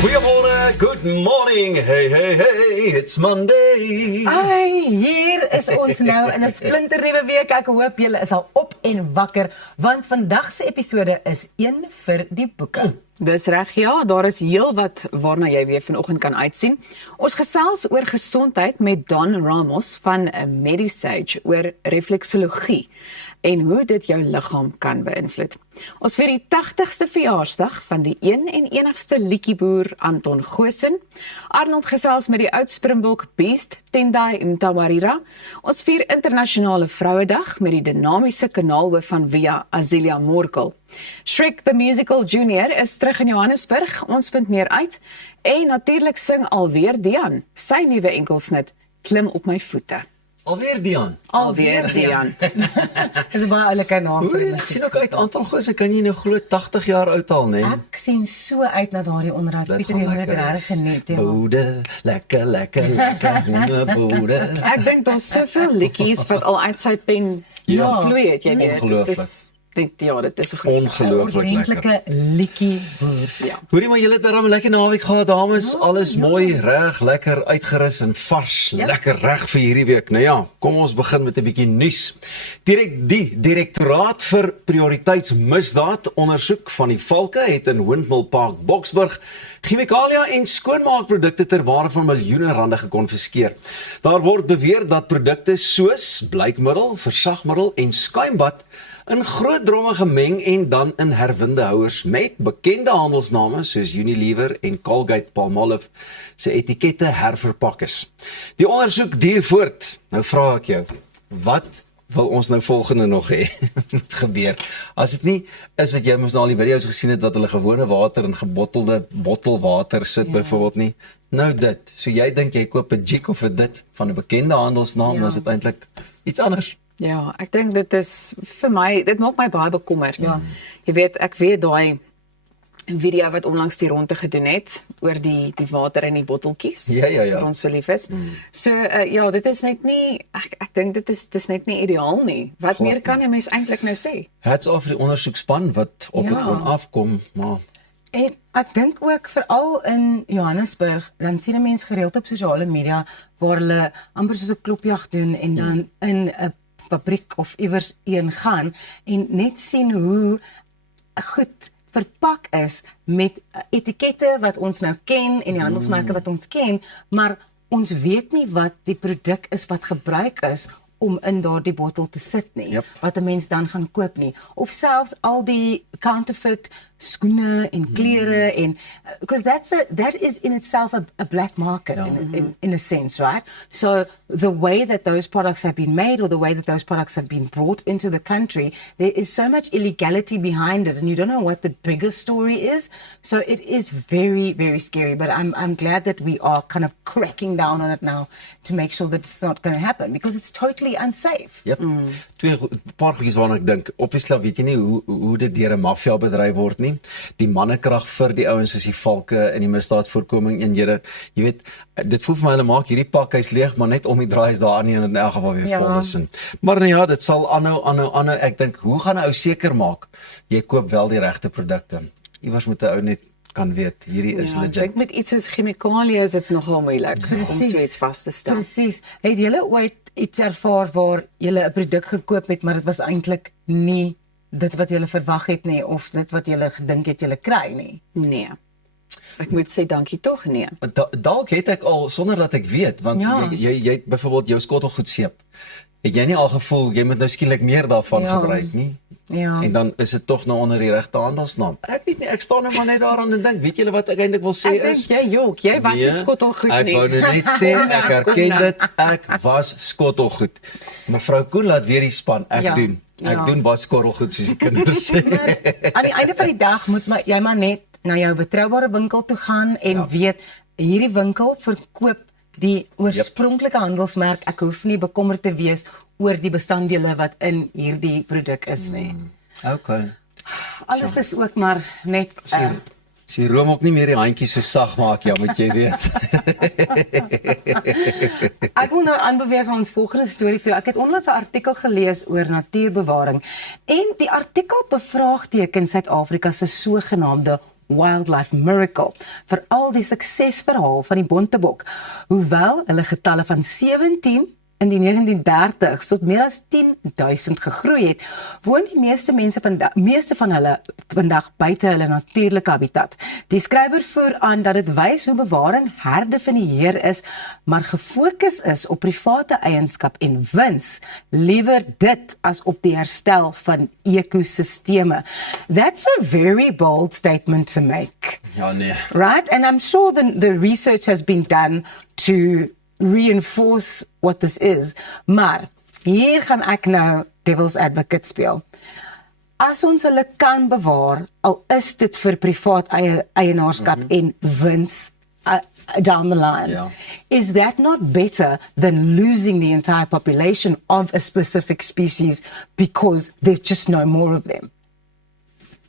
Goeiemôre, good morning, hey, it's Monday. Ai, hier is ons nou in 'n splinternuwe week. Ek hoop julle is al op en wakker, want vandag se episode is een vir die boeke. Dis reg, ja, daar is heel wat waarna jy weer vanoggend kan uitsien. Ons gesels oor gesondheid met Don Ramos van Medisage oor refleksologie en hoe dit jou liggaam kan beïnvloed. Ons vier die 80ste verjaarsdag van die een en enigste liedjieboer Anton Goosen. Arnold gesels met die oud Springbok Beast Tendai Mtawarira. Ons vier internasionale Vrouedag met die dinamiese kanaalhoof van Via Azilia Morkel. Shrek the Musical Junior is terug in Johannesburg. Ons vind meer uit. En natuurlik sing alweer Dian. Sy nuwe enkelsnit Klim op my voete. Alweer Dian. Alweer Dian. Dis 'n baie oulike naam vir die Ek musiek. sien ook uit Anton Goosen, kan jy nou glo 80 jaar oud al, né? Ek sien so uit na daardie onderhoud. Dit Pieter, gaan jy moet dit lekker regtig geniet, ja. Boede, lekker, boede. Ek dink daar's soveel liedjies wat al uit sy pen gevloei het, jy weet. Ongelooflik. Dit is 'n groot Ongelooflik lekker. Ordentlike liedjieboer. ja. Hoorie maar julle het darem 'n lekker naweek gehad, dames. Alles mooi, reg, lekker uitgerus en vars. Lekker reg vir hierdie week. Nou ja, kom ons begin met 'n bietjie nuus. Die Direktoraat vir Prioriteitsmisdaad ondersoek van die Valke het in Windmill Park Boksburg chemikalia en skoonmaakprodukte ter waarde van miljoene rande gekonfiskeer. Daar word beweer dat produkte soos bleikmiddel, versagmiddel en skuimbad in groot dromme gemeng en dan in herwindehouers met bekende handelsname soos Unilever en Colgate-Palmolive se etikette herverpak is. Die ondersoek duur voort. Nou vra ek jou, wat wil ons nou volgende nog hê moet gebeur? As dit nie is wat jy moes nou al die video's gesien het wat hulle gewone water in gebottelde bottelwater sit byvoorbeeld nie. Nou dit. So jy dink jy koop 'n jik of 'n dit van 'n bekende handelsnaam, dan is dit eintlik iets anders. Ja, ek dink dit is vir my, dit maak my baie bekommerd. Ja. Jy weet, ek weet daai video wat onlangs die ronde gedoen het oor die water in die botteltjies. Ja. Wat ons so lief is. So ja, dit is net nie ek dink dit is net nie ideaal nie. Wat Glad meer kan 'n mens eintlik nou sê? Hats off vir die ondersoekspan wat op dit kon afkom, maar En ek dink ook veral in Johannesburg, dan sien 'n mens gereeld op sosiale media waar hulle amper soos 'n klopjag doen en dan in 'n fabriek of iewers een gaan en net sien hoe goed verpak is met etikette wat ons nou ken en die handelsmerke wat ons ken, maar ons weet nie wat die produk is wat gebruik is om in daardie bottel te sit nie, Yep. wat 'n mens dan gaan koop nie, of selfs al die counterfeit skoene en klere en because that is in itself a black market in a sense, right? So the way that those products have been made or the way that those products have been brought into the country, there is so much illegality behind it and you don't know what the bigger story is. So it is very, very scary, but I'm glad that we are kind of cracking down on it now to make sure that it's not going to happen because it's totally unsafe. yep. Paar goedjies waarna ek dink. Obviously weet jy nie hoe dit deur 'n maffia bedryf word nie. Die mannekrag vir die ouens soos die Valke in die misdaadvoorkoming eenhede. Jy weet, dit voel vir my hulle maak hierdie pak hy's leeg, maar net om die draai is daar aan en in elk geval weer vol is. Maar nee, ja, dit sal aanhou. Ek dink, hoe gaan 'n ou seker maak jy koop wel die regte produkte? Iewers moet 'n ou net kan weet hierdie is Ja, ek legit. dink met iets soos chemikalie is dit nogal moeilik om Presies. so iets vas te stel. Presies. Het julle ooit iets ervaar waar julle 'n produk gekoop het, maar dit was eintlik nie dit wat julle verwag het nie of dit wat julle gedink het julle kry nie? Nee. Ek moet sê dankie tog, nee. Dalk het ek al sonder dat ek weet, want Ja. jy het byvoorbeeld jou skottelgoed seep. Het jy nie al gevoel jy moet nou skielik meer daarvan gebruik nie? Ja. En dan is dit tog nou onder die regte handelsnaam. Ek weet nie, ek staan nou maar net daaraan en dink, weet julle wat ek eintlik wil sê Ek is? dink jy was nie skottelgoed nie. Ek wou net sê, ek erken dit, ek was skottelgoed. Mevrou Koen laat weer die span, ek doen. Ek doen was skottelgoed soos die kinders sê. Aan die einde van die dag moet jy maar net na jou betroubare winkel toe gaan en weet hierdie winkel verkoop die oorspronklike handelsmerk. Ek hoef nie bekommerd te wees oor die bestanddele wat in hierdie produk is nie. Okay. Alles is ook maar net Sy room ook nie meer die handjies so sag maak, ja, moet jy weet. Ek wil nou aanbeweeg aan ons volgende storie toe. Ek het onlangs 'n artikel gelees oor natuurbewaring en die artikel bevraagteken Suid-Afrika se sogenaamde Wildlife Miracle, vir al die suksesverhaal van die Bontebok. Hoewel hulle getalle van 17 in die 1930s tot meer as 10,000 gegroei het, woon die meeste van hulle vandag buite hulle natuurlike habitat. Die skrywer voer aan dat dit wys hoe bewaring herdefinieer is, maar gefokus is op private eienskap en wins, liewer dit as op die herstel van ekosisteme. That's a very bold statement to make. Ja, nee. Right? And I'm sure the research has been done to reinforce what this is. Maar hier gaan ek nou devil's advocate speel. As ons hulle kan bewaar, al is dit vir privaat eienaarskap en wins down the line, Ja. is that not better than losing the entire population of a specific species because there's just no more of them?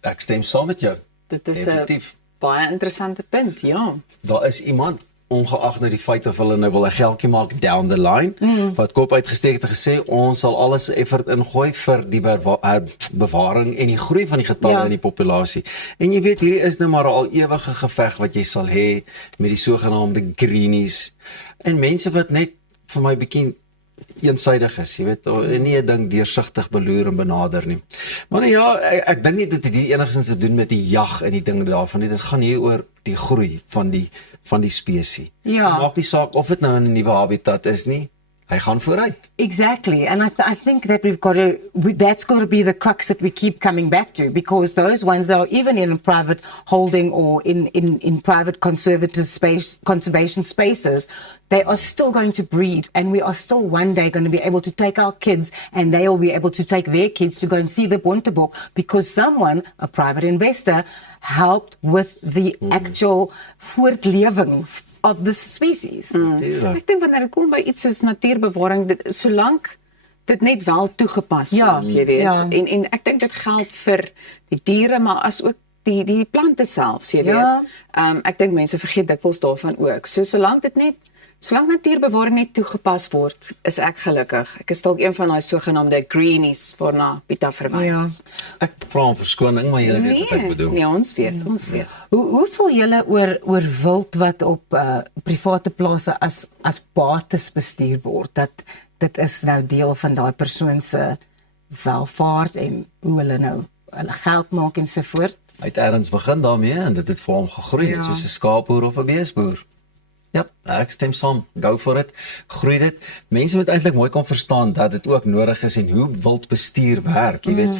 Ek stem saam met jou. Dit is 'n Definitief. baie interessante punt, ja. Daar is iemand, ongeag nou die feit of hulle nou wil 'n geldjie maak down the line, wat kop uitgesteek het en gesê, ons sal alles effort ingooi vir die bewaring en die groei van die getalle Ja. in die populasie. En jy weet, hierdie is nou maar 'n al ewige geveg wat jy sal hê met die sogenaamde greenies. En mense wat net vir my bietjie eensydig is, jy weet, en nie 'n ding deursigtig beloer en benader nie. Maar nou ja, ek dink nie dit het hier enigstens te doen met die jag en die dinge daarvan nie. Dit gaan hier oor die groei van die spesies. Ja. Maak nie saak of dit nou in 'n nuwe habitat is nie. Hy gaan vooruit. Exactly, and I think that that's got to be the crux that we keep coming back to, because those ones that are even in private holding or in private conservation spaces, they are still going to breed, and we are still one day going to be able to take our kids, and they will be able to take their kids to go and see the Bontebok, because someone, a private investor, helped with the actual voortlewing of the species. Ek dink wanneer dit kom by iets soos natuurbewaring, solank dit net wel toegepas Ja, word, jy weet. ja. En ek dink dit geld vir die diere, maar as ook die plante selfs, jy Ja. weet. Ek dink mense vergeet dikwels daarvan ook. So solank natuurbewaring net toegepas word, is ek gelukkig. Ek is dalk een van daai sogenaamde greenies waarna Pieter verwys. Ek vra om verskoning, maar julle weet wat ek bedoel. Nee, ons weet. Hoe voel julle oor wild wat op private plase as bates bestuur word? Dat dit is nou deel van daai persoon se welvaart en hoe hulle geld maak en so voort. Hy het ergens begin daarmee en dit het vir hom gegroei, net soos 'n skaapboer of 'n beesboer. Ja, ek stem saam. Go for it. Groei dit. Mense moet eintlik mooi kan verstaan dat dit ook nodig is en hoe wildbestuur werk. Jy weet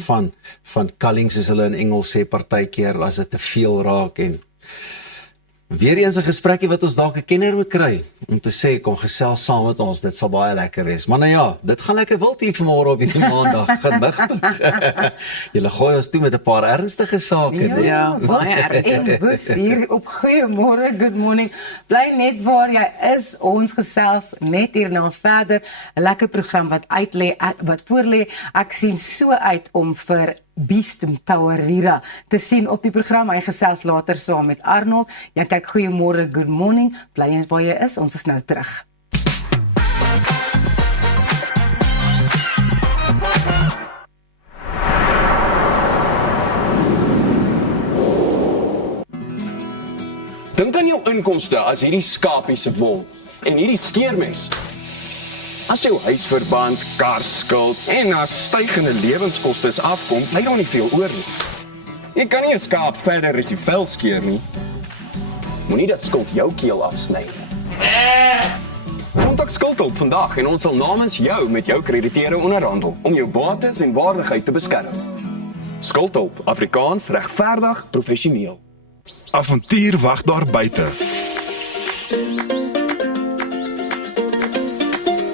van culling soos hulle in Engels sê partykeer as dit te veel raak en weer eens 'n gesprekkie wat ons dalk 'n kenner moet kry om te sê kom gesels saam met ons. Dit sal baie lekker wees. Maar nou ja, dit gaan lekker wild hier vanmôre op hierdie maandag. Genigtig. Julle gooi ons toe met 'n paar ernstige sake. Ja, baie ernstig. En Boes hier op Goeiemôre, good morning. Bly net waar jy is. Ons gesels net hierna verder. 'n Lekker program wat wat voorlê. Ek sien so uit om vir Beestem Tawarira te sien op die program. Hy gesels later saam met Arnold. Jy kyk Goeiemôre, good morning. Bly net waar jy is. Ons is nou terug. Dink aan jou inkomste as hierdie skapie se wol en hierdie skeermes. As jou huisverband, karskuld en as stygende lewenskoste afkom, bly daar nie veel oor nie. Jy kan nie 'n skaap verder as die vel skeer nie. Moenie dat skuld jou keel afsny nie. Kontak Skuldhulp vandag en ons sal namens jou met jou krediteure onderhandel om jou bates en waardigheid te beskerm. Skuldhulp, Afrikaans, regverdig, professioneel. Avontuur wag daar buite.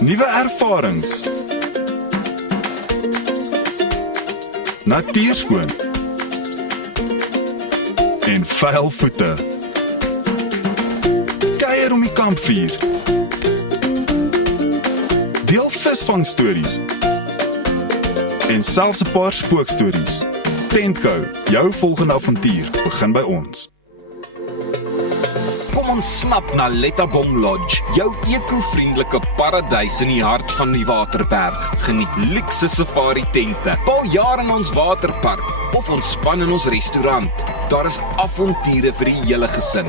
Nuwe ervarings. Natuurskoon. En vuil voete. Kuier om die kampvuur. Deel visvangstories. En selfs 'n paar spookstories. Tentco, jou volgende avontuur begin by ons. Kom Ontsnap na Lettabong Lodge, jou eco-vriendelike paradys in die hart van die Waterberg. Geniet luukse safari tente, bou jaar in ons waterpark of ontspan in ons restaurant. Daar is avonture vir die hele gesin.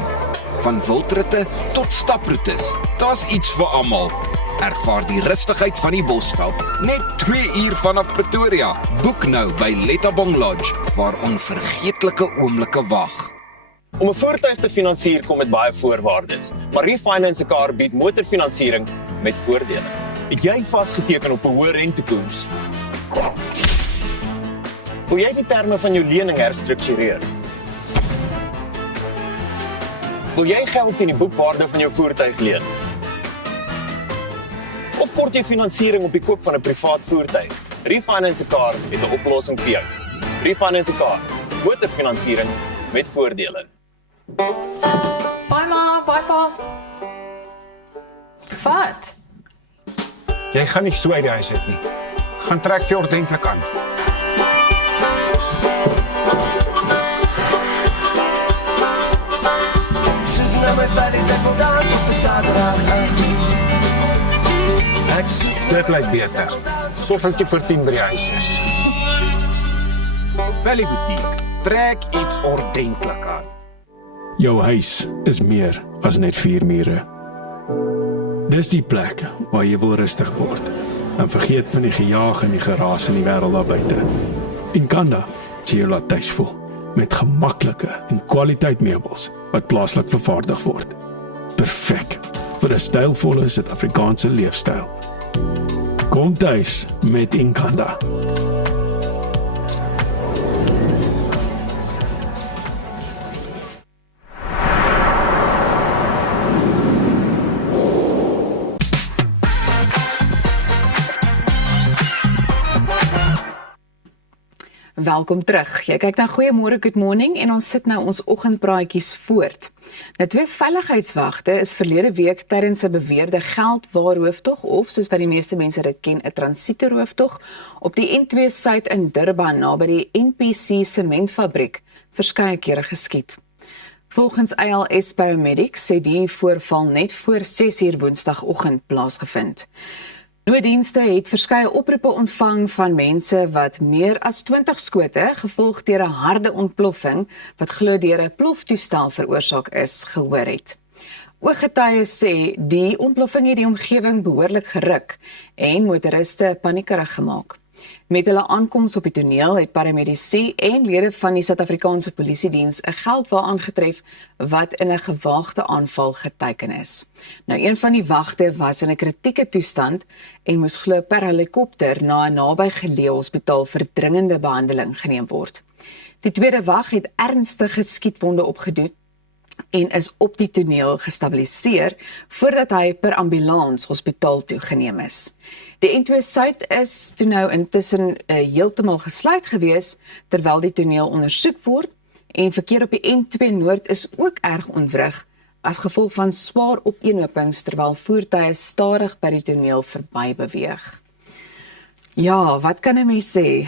Van wildritte tot staproetes, daar's iets vir almal. Ervaar die rustigheid van die Bosveld, net 2 uur vanaf Pretoria. Boek nou by Lettabong Lodge, waar onvergeetlike oomblikke wag. Om 'n voertuig te finansier kom met baie voorwaardes, maar Refinance 'n Car bied motorfinansiering met voordele. Het jy vasgeteken op 'n hoë rentekoers? Wil jy die terme van jou lening herstruktureer? Wil jy geld in die boekwaarde van jou voertuig leen? Of kort jy finansiering op die koop van 'n privaat voertuig? Refinance 'n Car het 'n oplossing vir jou. Refinance 'n Car, motorfinansiering met voordele. Bye ma, bye pa. Wat? Jy gaan nie so uit die huis uit nie. Gaan trek jy ordentlik aan. Soek na my valleys, ek wil dans op 'n Saterdag aand. Dit lyk beter. Sorg dat jy vir 10 by die huis is. Valley Boutique, trek iets ordentlik aan. Jou huis is meer as net 4 mure. Dis die plek waar jy wil rustig word en vergeet van die gejaag en die geraas in die wêreld daar buite. Inkanda, jy jou laat tuis voel met gemaklike en kwaliteit meubels wat plaaslik vervaardig word. Perfek vir 'n stylvolle Suid-Afrikaanse leefstyl. Kom tuis met Inkanda. Welkom terug. Jy kyk na Goeiemôre Good Morning en ons sit nou ons oggendpraatjies voort. Nou 2 veiligheidswagte is verlede week tydens 'n beweerde geldwaarrooftog of soos wat die meeste mense dit ken, 'n transitoerooftog op die N2 Suid in Durban naby die NPC sementfabriek verskeie kere geskiet. Volgens ALS paramedics sê die voorval net voor 6:00 Woensdagoggend plaasgevind. Nooddienste het verskeie oproepe ontvang van mense wat meer as 20 skote, gevolg deur 'n harde ontploffing wat glo deur 'n ploftoestel veroorsaak is, gehoor het. Ooggetuies sê die ontploffing het die omgewing behoorlik geruk en motoriste paniekerig gemaak. Met hulle aankoms op die toneel het paramedici en lede van die Suid-Afrikaanse Polisiediens 'n geldwa aangetref wat in 'n gewaagde aanval geteken is. Nou een van die wagte was in 'n kritieke toestand en moes glo per helikopter na 'n nabygeleë hospitaal vir dringende behandeling geneem word. Die tweede wag het ernstige skietwonde opgedoen en is op die toneel gestabiliseer voordat hy per ambulans hospitaal toegeneem is. Die N2 Suid is toe nou intussen heeltemal gesluit gewees terwyl die toneel ondersoek word en verkeer op die N2 Noord is ook erg ontwrig as gevolg van swaar opeenhopings terwyl voertuie stadig by die toneel verby beweeg. Ja, wat kan 'n mens sê?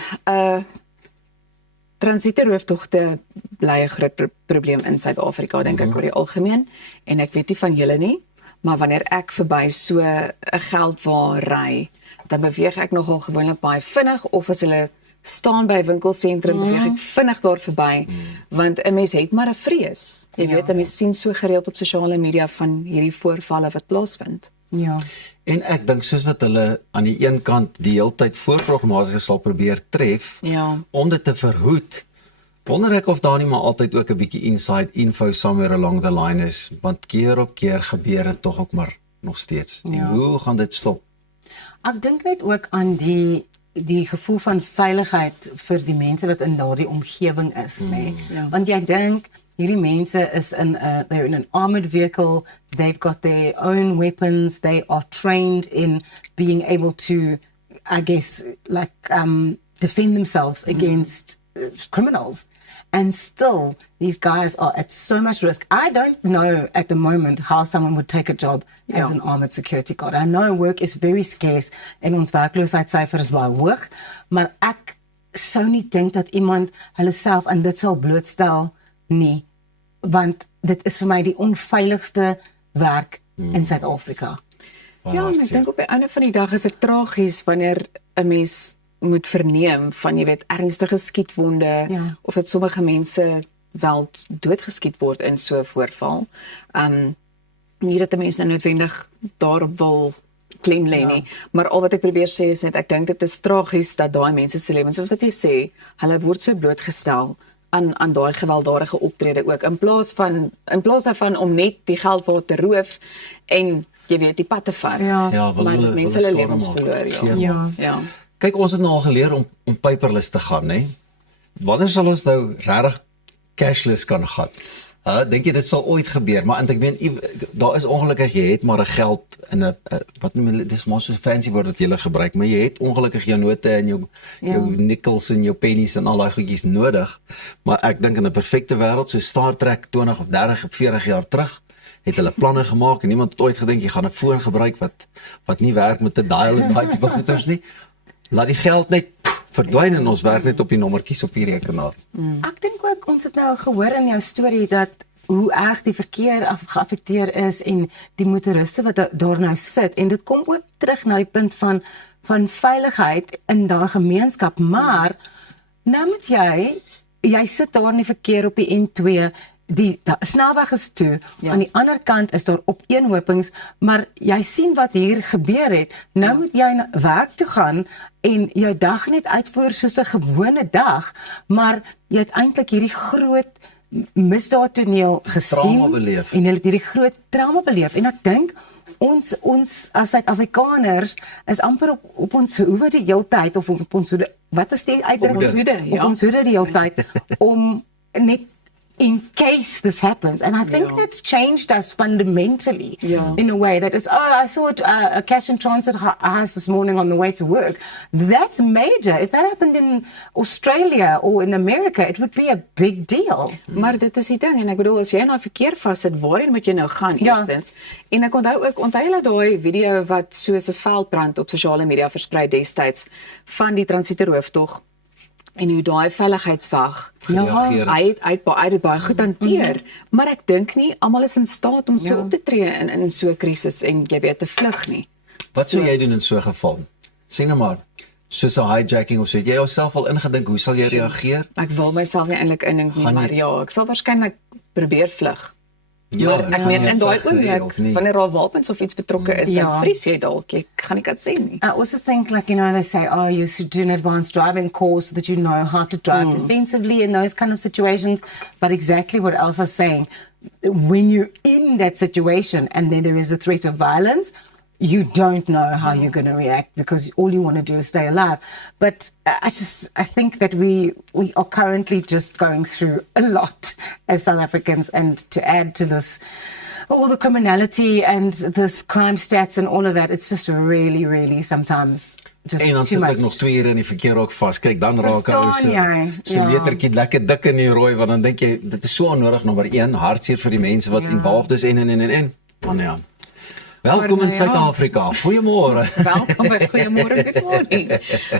Transitoerooftogte bly 'n groot probleem in Suid-Afrika, dink ek oor die algemeen, en ek weet nie van julle nie, maar wanneer ek verby so 'n geldwa ry, dan beweeg ek nogal gewoonlik baie vinnig, of as hulle staan by 'n winkelsentrum, beweeg ek vinnig daar verby, want 'n mens het maar 'n vrees. Jy weet, 'n mens sien so gereeld op sosiale media van hierdie voorvalle wat plaasvind. Ja. En ek dink soos wat hulle aan die een kant die heeltyd voorsorgmaatreëls sal probeer tref om dit te verhoed, wonder ek of daar nie maar altyd ook 'n bietjie inside info somewhere along the line is, want keer op keer gebeur dit tog ook maar nog steeds. En hoe gaan dit stop? Ek dink net ook aan die gevoel van veiligheid vir die mense wat in daardie omgewing is, nê? Want jy dink hierdie mense is they're in an armored vehicle, they've got their own weapons, they are trained in being able to, I guess, like defend themselves against criminals. And still, these guys are at so much risk. I don't know at the moment how someone would take a job as an armored security guard. I know work is very scarce en ons werkloosheidssyfer is baie hoog, maar ek sou nie dink dat iemand hulle self aan dit sal blootstel nie, want dit is vir my die onveiligste werk in Suid-Afrika. Ja, en ek dink op die einde van die dag is dit tragies wanneer 'n mens moet verneem van, jy weet, ernstige skietwonde, of dat sommige mense wel doodgeskiet word in so 'n voorval. Nie dat 'n mens noodwendig daarop wil klem lê nie, maar al wat ek probeer sê is net, ek dink dit is tragies dat daai mense se lewens, soos wat jy sê, hulle word so blootgestel aan daai gewelddadige optrede ook, in plaas daarvan om net die geld wat te roof en jy weet die pad te vat. Maar mense hulle lewens verloor. Ja. Kyk, ons het nou al geleer om paperless te gaan, né? Wanneer sal ons nou regtig cashless kan gaan? Dink jy dit sal ooit gebeur? Maar ek meen, daar is ongelukkig, jy het maar 'n geld in 'n wat noem hulle, dis maar so 'n fancy woord wat jy gebruik, maar jy het ongelukkig jou note en jou nickels en jou pennies en al daai goedjies nodig. Maar ek dink in 'n perfekte wêreld, so Star Trek 20 of 30 of 40 jaar terug, het hulle planne gemaak en niemand het ooit gedink jy gaan 'n foon gebruik wat nie werk met 'n dial en daai tipe goeders nie. Laat die geld net verdwyn en ons werk net op die nommertjies op die rekenaar. Ek dink ook, ons het nou gehoor in jou storie dat hoe erg die verkeer geaffekteer is en die motoriste wat daar nou sit, en dit kom ook terug na die punt van veiligheid in daai gemeenskap, maar nou moet jy sit daar in die verkeer op die N2, die snelweg is toe, aan die ander kant is daar opeenhopings, maar jy sien wat hier gebeur het, nou moet jy na werk toe gaan en jou dag net uitvoer soos 'n gewone dag, maar jy het eintlik hierdie groot misdaadtoneel gesien en jy het hierdie groot trauma beleef, en ek dink ons as Suid-Afrikaners is amper op ons hoede die hele tyd, of op ons hoede, wat is die uitdrukking? Op ons hoede die hele tyd, om net in case this happens. And I think that's changed us fundamentally in a way that is, I saw a cash and transit house this morning on the way to work. That's major. If that happened in Australia or in America, it would be a big deal. Maar dit is die ding, en ek bedoel, as jy nou verkeer vassit, waarheen moet jy nou gaan eerstens? En ek onthou hulle daai video wat soos 'n veldbrand op sosiale media versprei destyds van die transitoerhooftog. En hoe daai veiligheidswag hy het dit baie goed hanteer, maar ek dink nie almal is in staat om so op te tree in so 'n krisis en jy weet te vlug nie. Wat sou jy doen in so 'n geval? Sê nou maar, soos 'n hijacking of so, het jy jouself al ingedink, hoe sal jy reageer? Ek wil myself nie eintlik indink nie, maar ek sal waarskynlik probeer vlug. Maar ek meen in daai oomblik wanneer daar wapens of iets betrokke is, dan vries jy dalk, jy gaan nie kan sien nie. I also think, like, they say, you should do an advanced driving course so that you know how to drive defensively in those kind of situations, but exactly what Elsa's saying, when you're in that situation and then there is a threat of violence, you don't know how you're going to react because all you want to do is stay alive. But I think that we are currently just going through a lot as South Africans, and to add to this, all the criminality and this crime stats and all of that, it's just really, really sometimes just en dan too sit much. ek nog 2 ure in die verkeer ook vas. Kyk, dan raak hy Verstaan so letertjie lekker dik in die rooi, want dan dink jy, dit is so onnodig, nommer 1, hartseer vir die mense wat involved is en. Ja. Welkom in Suid-Afrika. Goeiemôre. Welkom by Goeiemôre, good morning.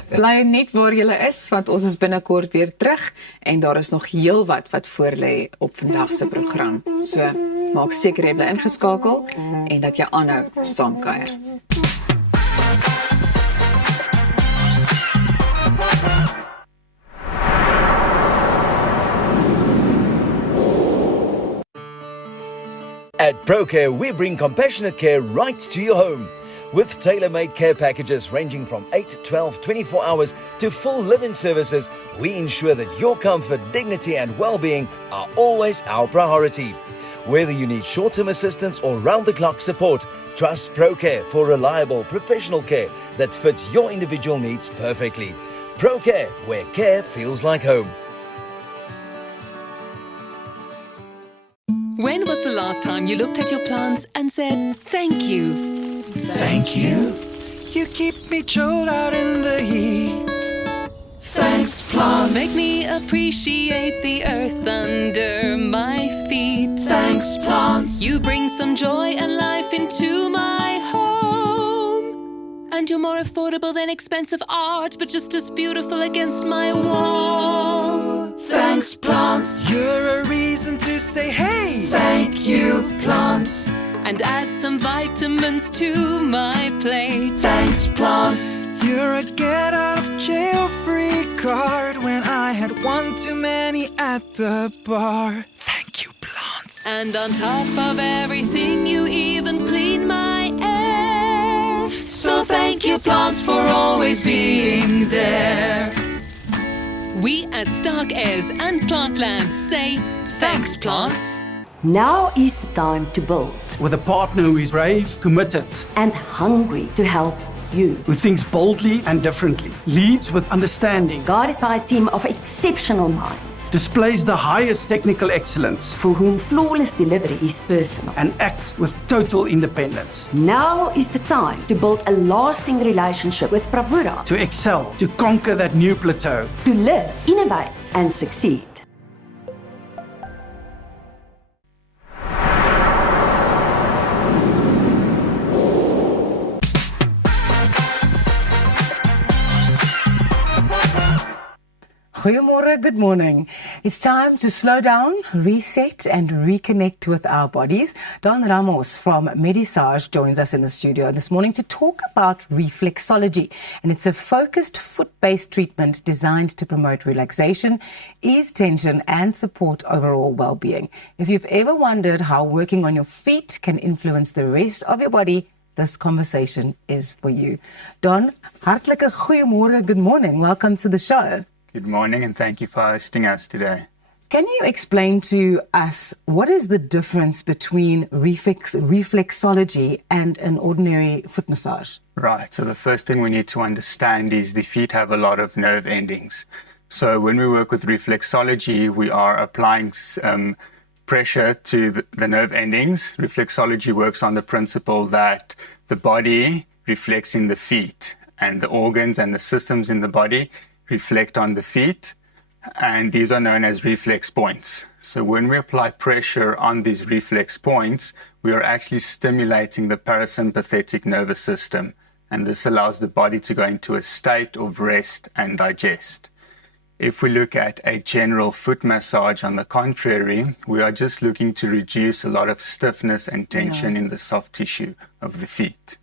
Bly net waar julle is, want ons is binnekort weer terug en daar is nog heelwat wat voorlê op vandag se program. So, maak seker jy bly ingeskakel en dat jy aanhou saamkuier. At ProCare, we bring compassionate care right to your home. With tailor-made care packages ranging from 8, 12, 24 hours to full living services, we ensure that your comfort, dignity and well-being are always our priority. Whether you need short-term assistance or round-the-clock support, trust ProCare for reliable professional care that fits your individual needs perfectly. ProCare, where care feels like home. When was the last time you looked at your plants and said, thank you? Thank you. You keep me chilled out in the heat. Thanks, plants. Make me appreciate the earth under my feet. Thanks, plants. You bring some joy and life into my home. And you're more affordable than expensive art, but just as beautiful against my wall. Thanks, plants. You're a reason to say hey. Thank you, plants. And add some vitamins to my plate. Thanks, plants. You're a get out of jail free card when I had one too many at the bar. Thank you, plants. And on top of everything, you even clean my air. So thank you, plants, for always being there. We as Stark Airs and Plantland say thanks, plants. Now is the time to build. With a partner who is brave, committed, and hungry to help you. Who thinks boldly and differently, leads with understanding, Guided by a team of exceptional minds. displays the highest technical excellence, For whom flawless delivery is personal. and acts with total independence. Now is the time to build a lasting relationship with Bravura. To excel, to conquer that new plateau. To live, innovate, and succeed. Goeiemorgen, good morning. It's time to slow down, reset and reconnect with our bodies. Don Ramos from Medisage joins us in the studio this morning to talk about reflexology. And it's a focused foot-based treatment designed to promote relaxation, ease tension and support overall well-being. If you've ever wondered how working on your feet can influence the rest of your body, this conversation is for you. Don, hartlike goeiemorgen, good morning. Welcome to the show. Good morning and thank you for hosting us today. Can you explain to us what is the difference between reflexology and an ordinary foot massage? Right, so the first thing we need to understand is the feet have a lot of nerve endings. So when we work with reflexology, we are applying pressure to the nerve endings. Reflexology works on the principle that the body reflects in the feet and the organs and the systems in the body reflect on the feet, and these are known as reflex points. So when we apply pressure on these reflex points, we are actually stimulating the parasympathetic nervous system, and this allows the body to go into a state of rest and digest. If we look at a general foot massage, on the contrary, we are just looking to reduce a lot of stiffness and tension in the soft tissue of the feet.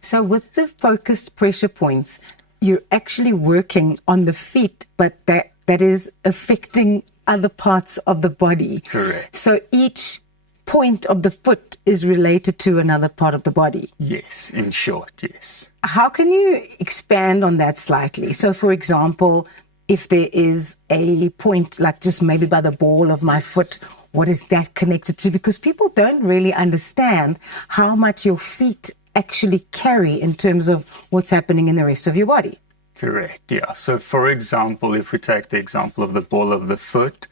So with the focused pressure points, you're actually working on the feet, but that is affecting other parts of the body. Correct. So each point of the foot is related to another part of the body. Yes, in short, yes. How can you expand on that slightly? So for example, if there is a point, like just maybe by the ball of my foot, what is that connected to? Because people don't really understand how much your feet actually carry in terms of what's happening in the rest of your body. Correct, yeah. So for example, if we take the example of the ball of the foot,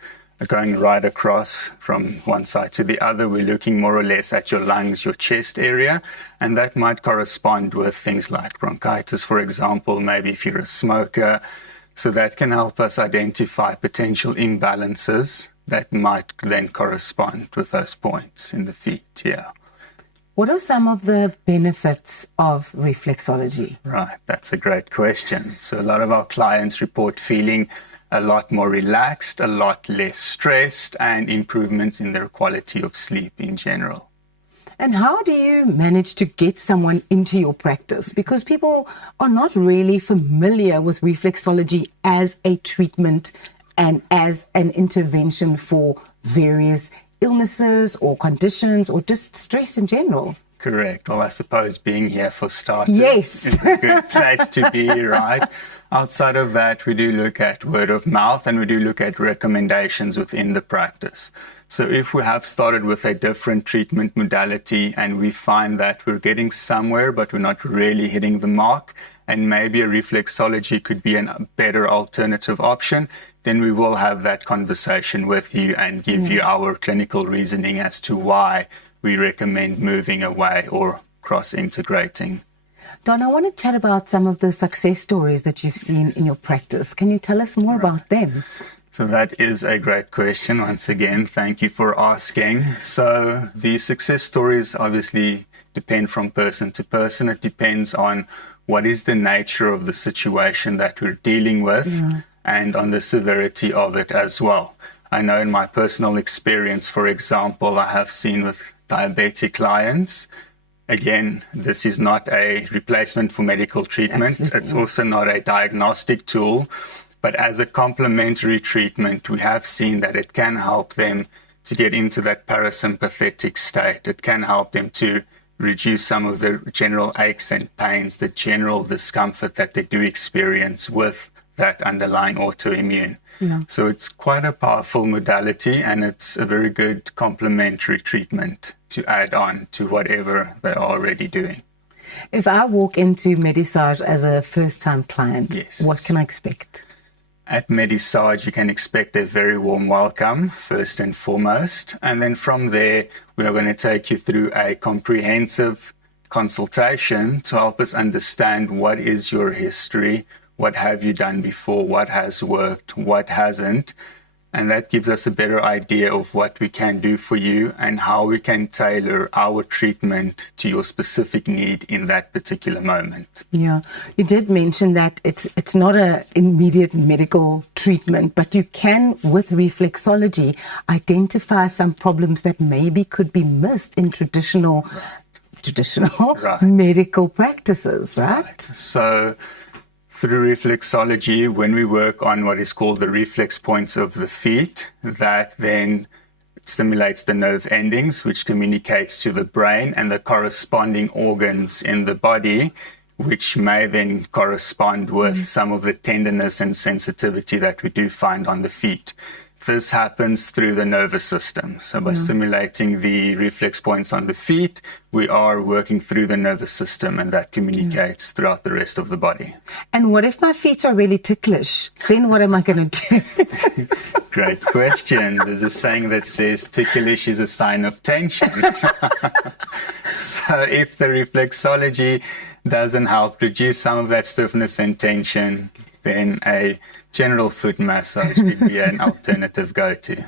going right across from one side to the other, we're looking more or less at your lungs, your chest area, and that might correspond with things like bronchitis, for example, maybe if you're a smoker. So that can help us identify potential imbalances that might then correspond with those points in the feet, yeah. What are some of the benefits of reflexology? Right, that's a great question. So a lot of our clients report feeling a lot more relaxed, a lot less stressed, and improvements in their quality of sleep in general. And how do you manage to get someone into your practice? Because people are not really familiar with reflexology as a treatment and as an intervention for various illnesses or conditions or just stress in general. Correct. Well, I suppose being here for starters Yes. is a good place to be, right? Outside of that, we do look at word of mouth and we do look at recommendations within the practice. So if we have started with a different treatment modality and we find that we're getting somewhere but we're not really hitting the mark, and maybe a reflexology could be a better alternative option, then we will have that conversation with you and give you our clinical reasoning as to why we recommend moving away or cross-integrating. Don, I want to chat about some of the success stories that you've seen in your practice. Can you tell us more about them? So that is a great question. Once again, thank you for asking. So the success stories obviously depend from person to person. It depends on what is the nature of the situation that we're dealing with. and on the severity of it as well. I know in my personal experience, for example, I have seen with diabetic clients, again, this is not a replacement for medical treatment. Absolutely. It's also not a diagnostic tool, but as a complementary treatment, we have seen that it can help them to get into that parasympathetic state. It can help them to reduce some of the general aches and pains, the general discomfort that they do experience with that underlying autoimmune. Yeah. So it's quite a powerful modality, and it's a very good complementary treatment to add on to whatever they're already doing. If I walk into Medisage as a first-time client, Yes. what can I expect? At Medisage, you can expect a very warm welcome, first and foremost. And then from there, we are going to take you through a comprehensive consultation to help us understand what is your history, what have you done before, what has worked, what hasn't. And that gives us a better idea of what we can do for you and how we can tailor our treatment to your specific need in that particular moment. Yeah, you did mention that it's not a immediate medical treatment, but you can, with reflexology, identify some problems that maybe could be missed in traditional Right. medical practices, right? So through reflexology, when we work on what is called the reflex points of the feet, that then stimulates the nerve endings, which communicates to the brain and the corresponding organs in the body, which may then correspond with some of the tenderness and sensitivity that we do find on the feet. This happens through the nervous system. So by stimulating the reflex points on the feet, we are working through the nervous system, and that communicates throughout the rest of the body. And what if my feet are really ticklish? Then what am I going to do? Great question. There's a saying that says ticklish is a sign of tension. So if the reflexology doesn't help reduce some of that stiffness and tension, then a general foot massage could be an alternative go-to.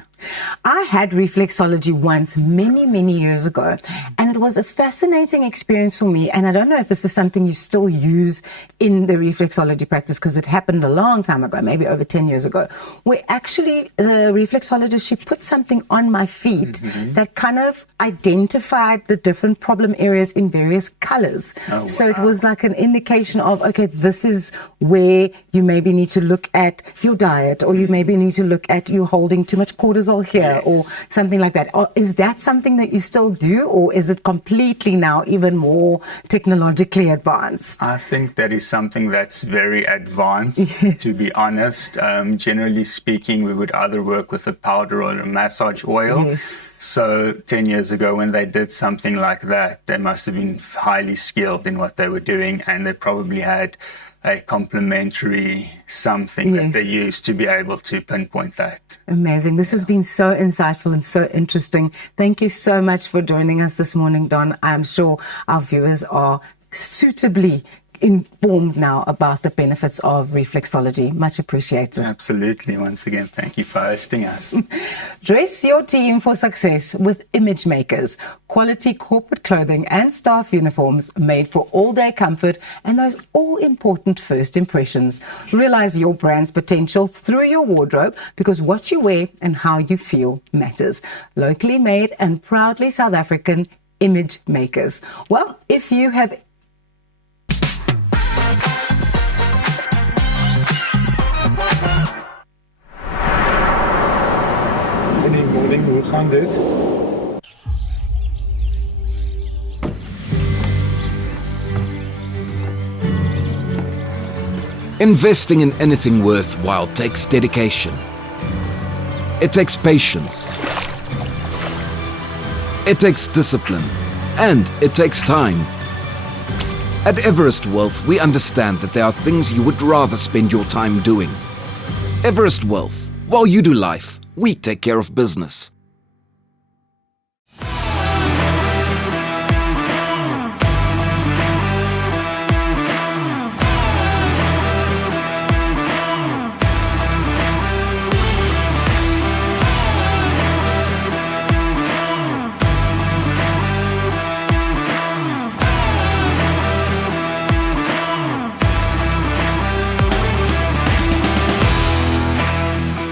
I had reflexology once many years ago, and it was a fascinating experience for me. And I don't know if this is something you still use in the reflexology practice, because it happened a long time ago, maybe over 10 years ago, where actually the reflexologist, she put something on my feet that kind of identified the different problem areas in various colors. Oh, So it was like an indication of, okay, this is where you maybe need to look at your diet, or you maybe need to look at you holding too much cortisol here, or something like that. Or is that something that you still do, or is it completely now even more technologically advanced? I think that is something that's very advanced, to be honest. Generally speaking, we would either work with a powder or a massage oil. So 10 years ago, when they did something like that, they must have been highly skilled in what they were doing, and they probably had a complementary something that they used to be able to pinpoint that. Amazing. This has been so insightful and so interesting. Thank you so much for joining us this morning, Don. I'm sure our viewers are suitably informed now about the benefits of reflexology. Much appreciated. Absolutely. Once again, thank you for hosting us. Dress your team for success with Image Makers. Quality corporate clothing and staff uniforms made for all-day comfort and those all-important first impressions. Realize your brand's potential through your wardrobe, because what you wear and how you feel matters. Locally made and proudly South African, Image Makers. Well, if you have Hoe gaan dit? Investing in anything worthwhile takes dedication. It takes patience. It takes discipline. And it takes time. At Everest Wealth, we understand that there are things you would rather spend your time doing. Everest Wealth. While you do life, we take care of business.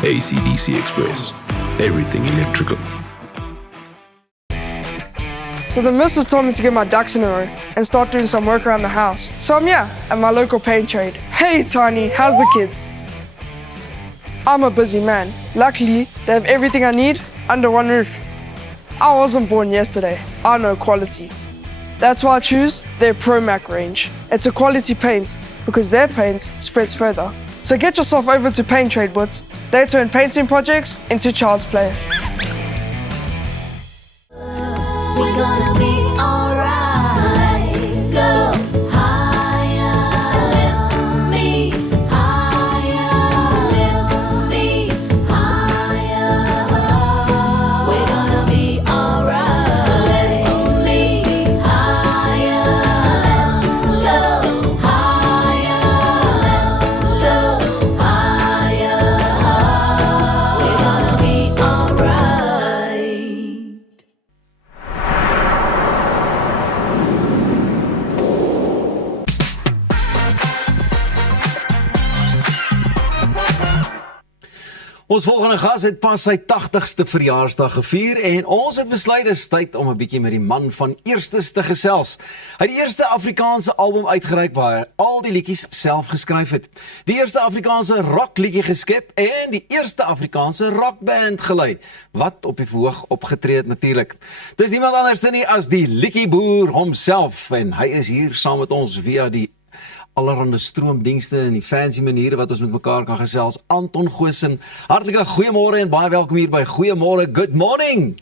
AC/DC Express. Everything electrical. So the missus told me to get my ducks in a row and start doing some work around the house. So I'm here at my local paint trade. Hey Tiny, how's the kids? I'm a busy man. Luckily, they have everything I need under one roof. I wasn't born yesterday. I know quality. That's why I choose their ProMac range. It's a quality paint because their paint spreads further. So get yourself over to Paint Trade Boots. They turn painting projects into child's play. We're gonna be alright. Let's go higher. Lift me higher. Lift me higher. We're gonna be alright. Lift me higher. Let's go higher. Let's go higher. We're gonna be alright. Ons volgende gas het pas sy 80ste verjaarsdag gevier en ons het besluit dis tyd om 'n bietjie met die man van eerstes te gesels. Hy het die eerste Afrikaanse album uitgereik waar hy al die liedjies self geskryf het. Die eerste Afrikaanse rockliedjie geskep en die eerste Afrikaanse rockband gelei wat op die verhoog opgetree het natuurlik. Dis niemand anders nie as die liedjieboer homself en hy is hier saam met ons via die allerhande stroomdienste en die fancy maniere wat ons met mekaar kan gesels. Anton Goosen, hartlike goeiemôre en baie welkom hier by Goeiemôre, good morning.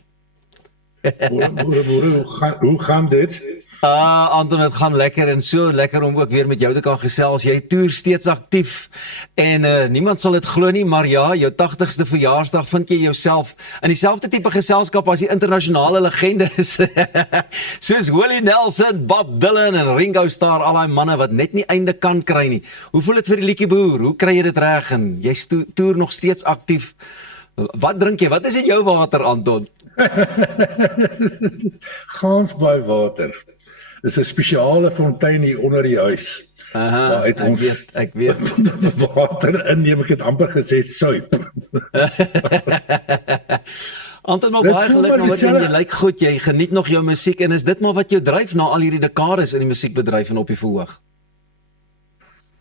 Hoe gaan dit? Anton, het gaan lekker en so lekker om ook weer met jou te kan gesels. Jy toer steeds aktief en niemand sal dit glo nie, maar ja, jou 80ste verjaarsdag vind jy jouself in dieselfde tipe geselskap as die internasionale legendes. Soos Willie Nelson, Bob Dylan en Ringo Starr, al die manne wat net nie einde kan kry nie. Hoe voel dit vir die liedjieboer? Hoe kry jy dit reg en jy toer nog steeds aktief? Wat drink jy? Wat is in jou water, Anton? Gansbaai water. Dis 'n spesiale fontein hier onder die huis. Aha, ek weet. Water inneem, ek het amper gesê suip. Anton, nog baie geluk nog met jy lyk goed, jy geniet nog jou musiek en is dit maar wat jou dryf na al hierdie dekades in die musiekbedryf en op die verhoog?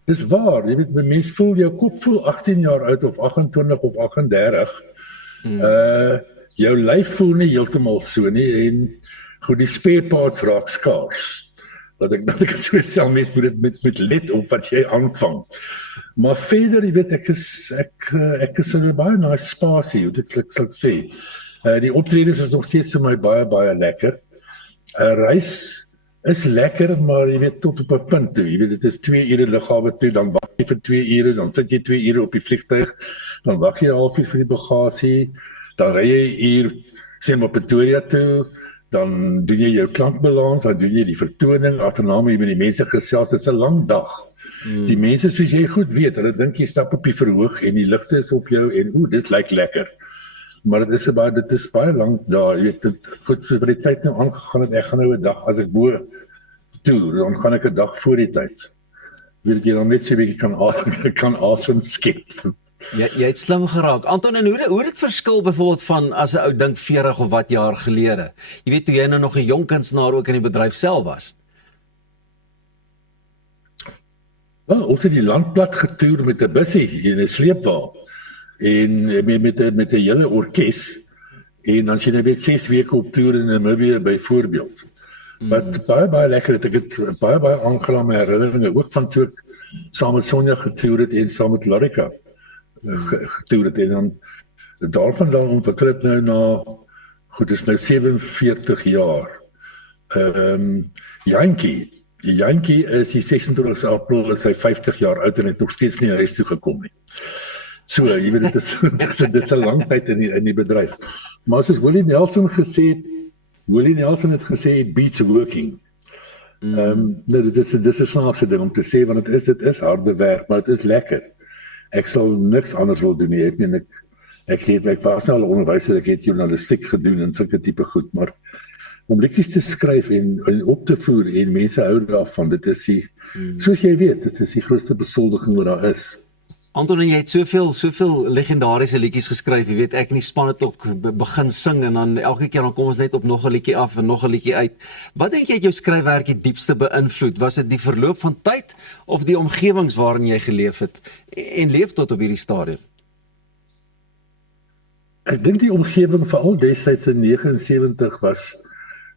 Dis waar, jy weet, mens voel jou kop voel 18 jaar oud of 28 of 38. Jou lyf voel nie heeltemal so nie en goed, die spare parts raak skaars. Dat ek so stel, mens moet dit met let op wat jy aanvang. Maar verder, jy weet, ek is in 'n baie nice spasie, hoe ek sal sê. Die optredes is nog steeds vir my baie, baie lekker. Reis is lekker, maar jy weet, tot op 'n punt toe. Jy weet, dit is 2 ure lughawe toe, dan wag jy vir 2 ure, dan sit jy 2 ure op die vliegtuig, dan wag jy 'n halfuur vir die bagasie, dan ry jy hier, sê maar Pretoria toe, dan doen jy jou klankbalans, dan doen jy die vertoning, agterna moet jy met die mense gesels, dit is 'n lang dag. Die mense, soos jy goed weet, hulle dink jy stap op die verhoog en die ligte is op jou en dit lyk lekker. Maar dit is baie lank daar, jy weet, goed, soos wat die tyd nou aangegaan het, ek gaan nou 'n dag, as ek bo toe, dan gaan ek 'n dag voor die tyd. Weet jy, dan net so 'n bietjie kan asem skep. Jy het slim geraak. Anton, en hoe dit verskil byvoorbeeld van as 'n ou dink 40 of wat jaar gelede? Jy weet, toe jy nou nog 'n jong kunstenaar ook in die bedryf self was. Wel, ons het die land plat getoer met 'n bussie en 'n sleepwa en met 'n hele orkes en dan jy nou weet 6 weke op toer in Namibië byvoorbeeld. Wat baie lekker het, ek het baie aangename herinneringe ook van toe ek saam met Sonja getoer het en saam met Larika getoer het en dan daarvan dan ontwikkel het nou na goed, is nou 47 jaar. Die Yankee is die 26 April is hy 50 jaar oud en het nog steeds nie huis toe gekom nie. So, jy weet, dit is 'n lang tyd in die bedryf. Maar soos Willie Nelson het gesê, beats working. Dit is 'n snaakse ding om te sê, want dit is harde werk, maar dit is lekker. Ek sal niks anders wil doen nie. Ek was nou al onderwyser, ek het journalistiek gedoen en sulke tipe goed, maar om liedjies te skryf en op te voer en mense hou daarvan, dit is soos jy weet, dit is die grootste besoldiging wat daar is. Anton, jy het soveel legendariese liedjies geskryf. Jy weet, ek in die span het ook begin sing en dan elke keer dan kom ons net op nog 'n liedjie af en nog 'n liedjie uit. Wat dink jy het jou skryfwerk die diepste beïnvloed? Was dit die verloop van tyd of die omgewings waarin jy geleef het en leef tot op hierdie stadium? Ek dink die omgewing veral destyds in 79 was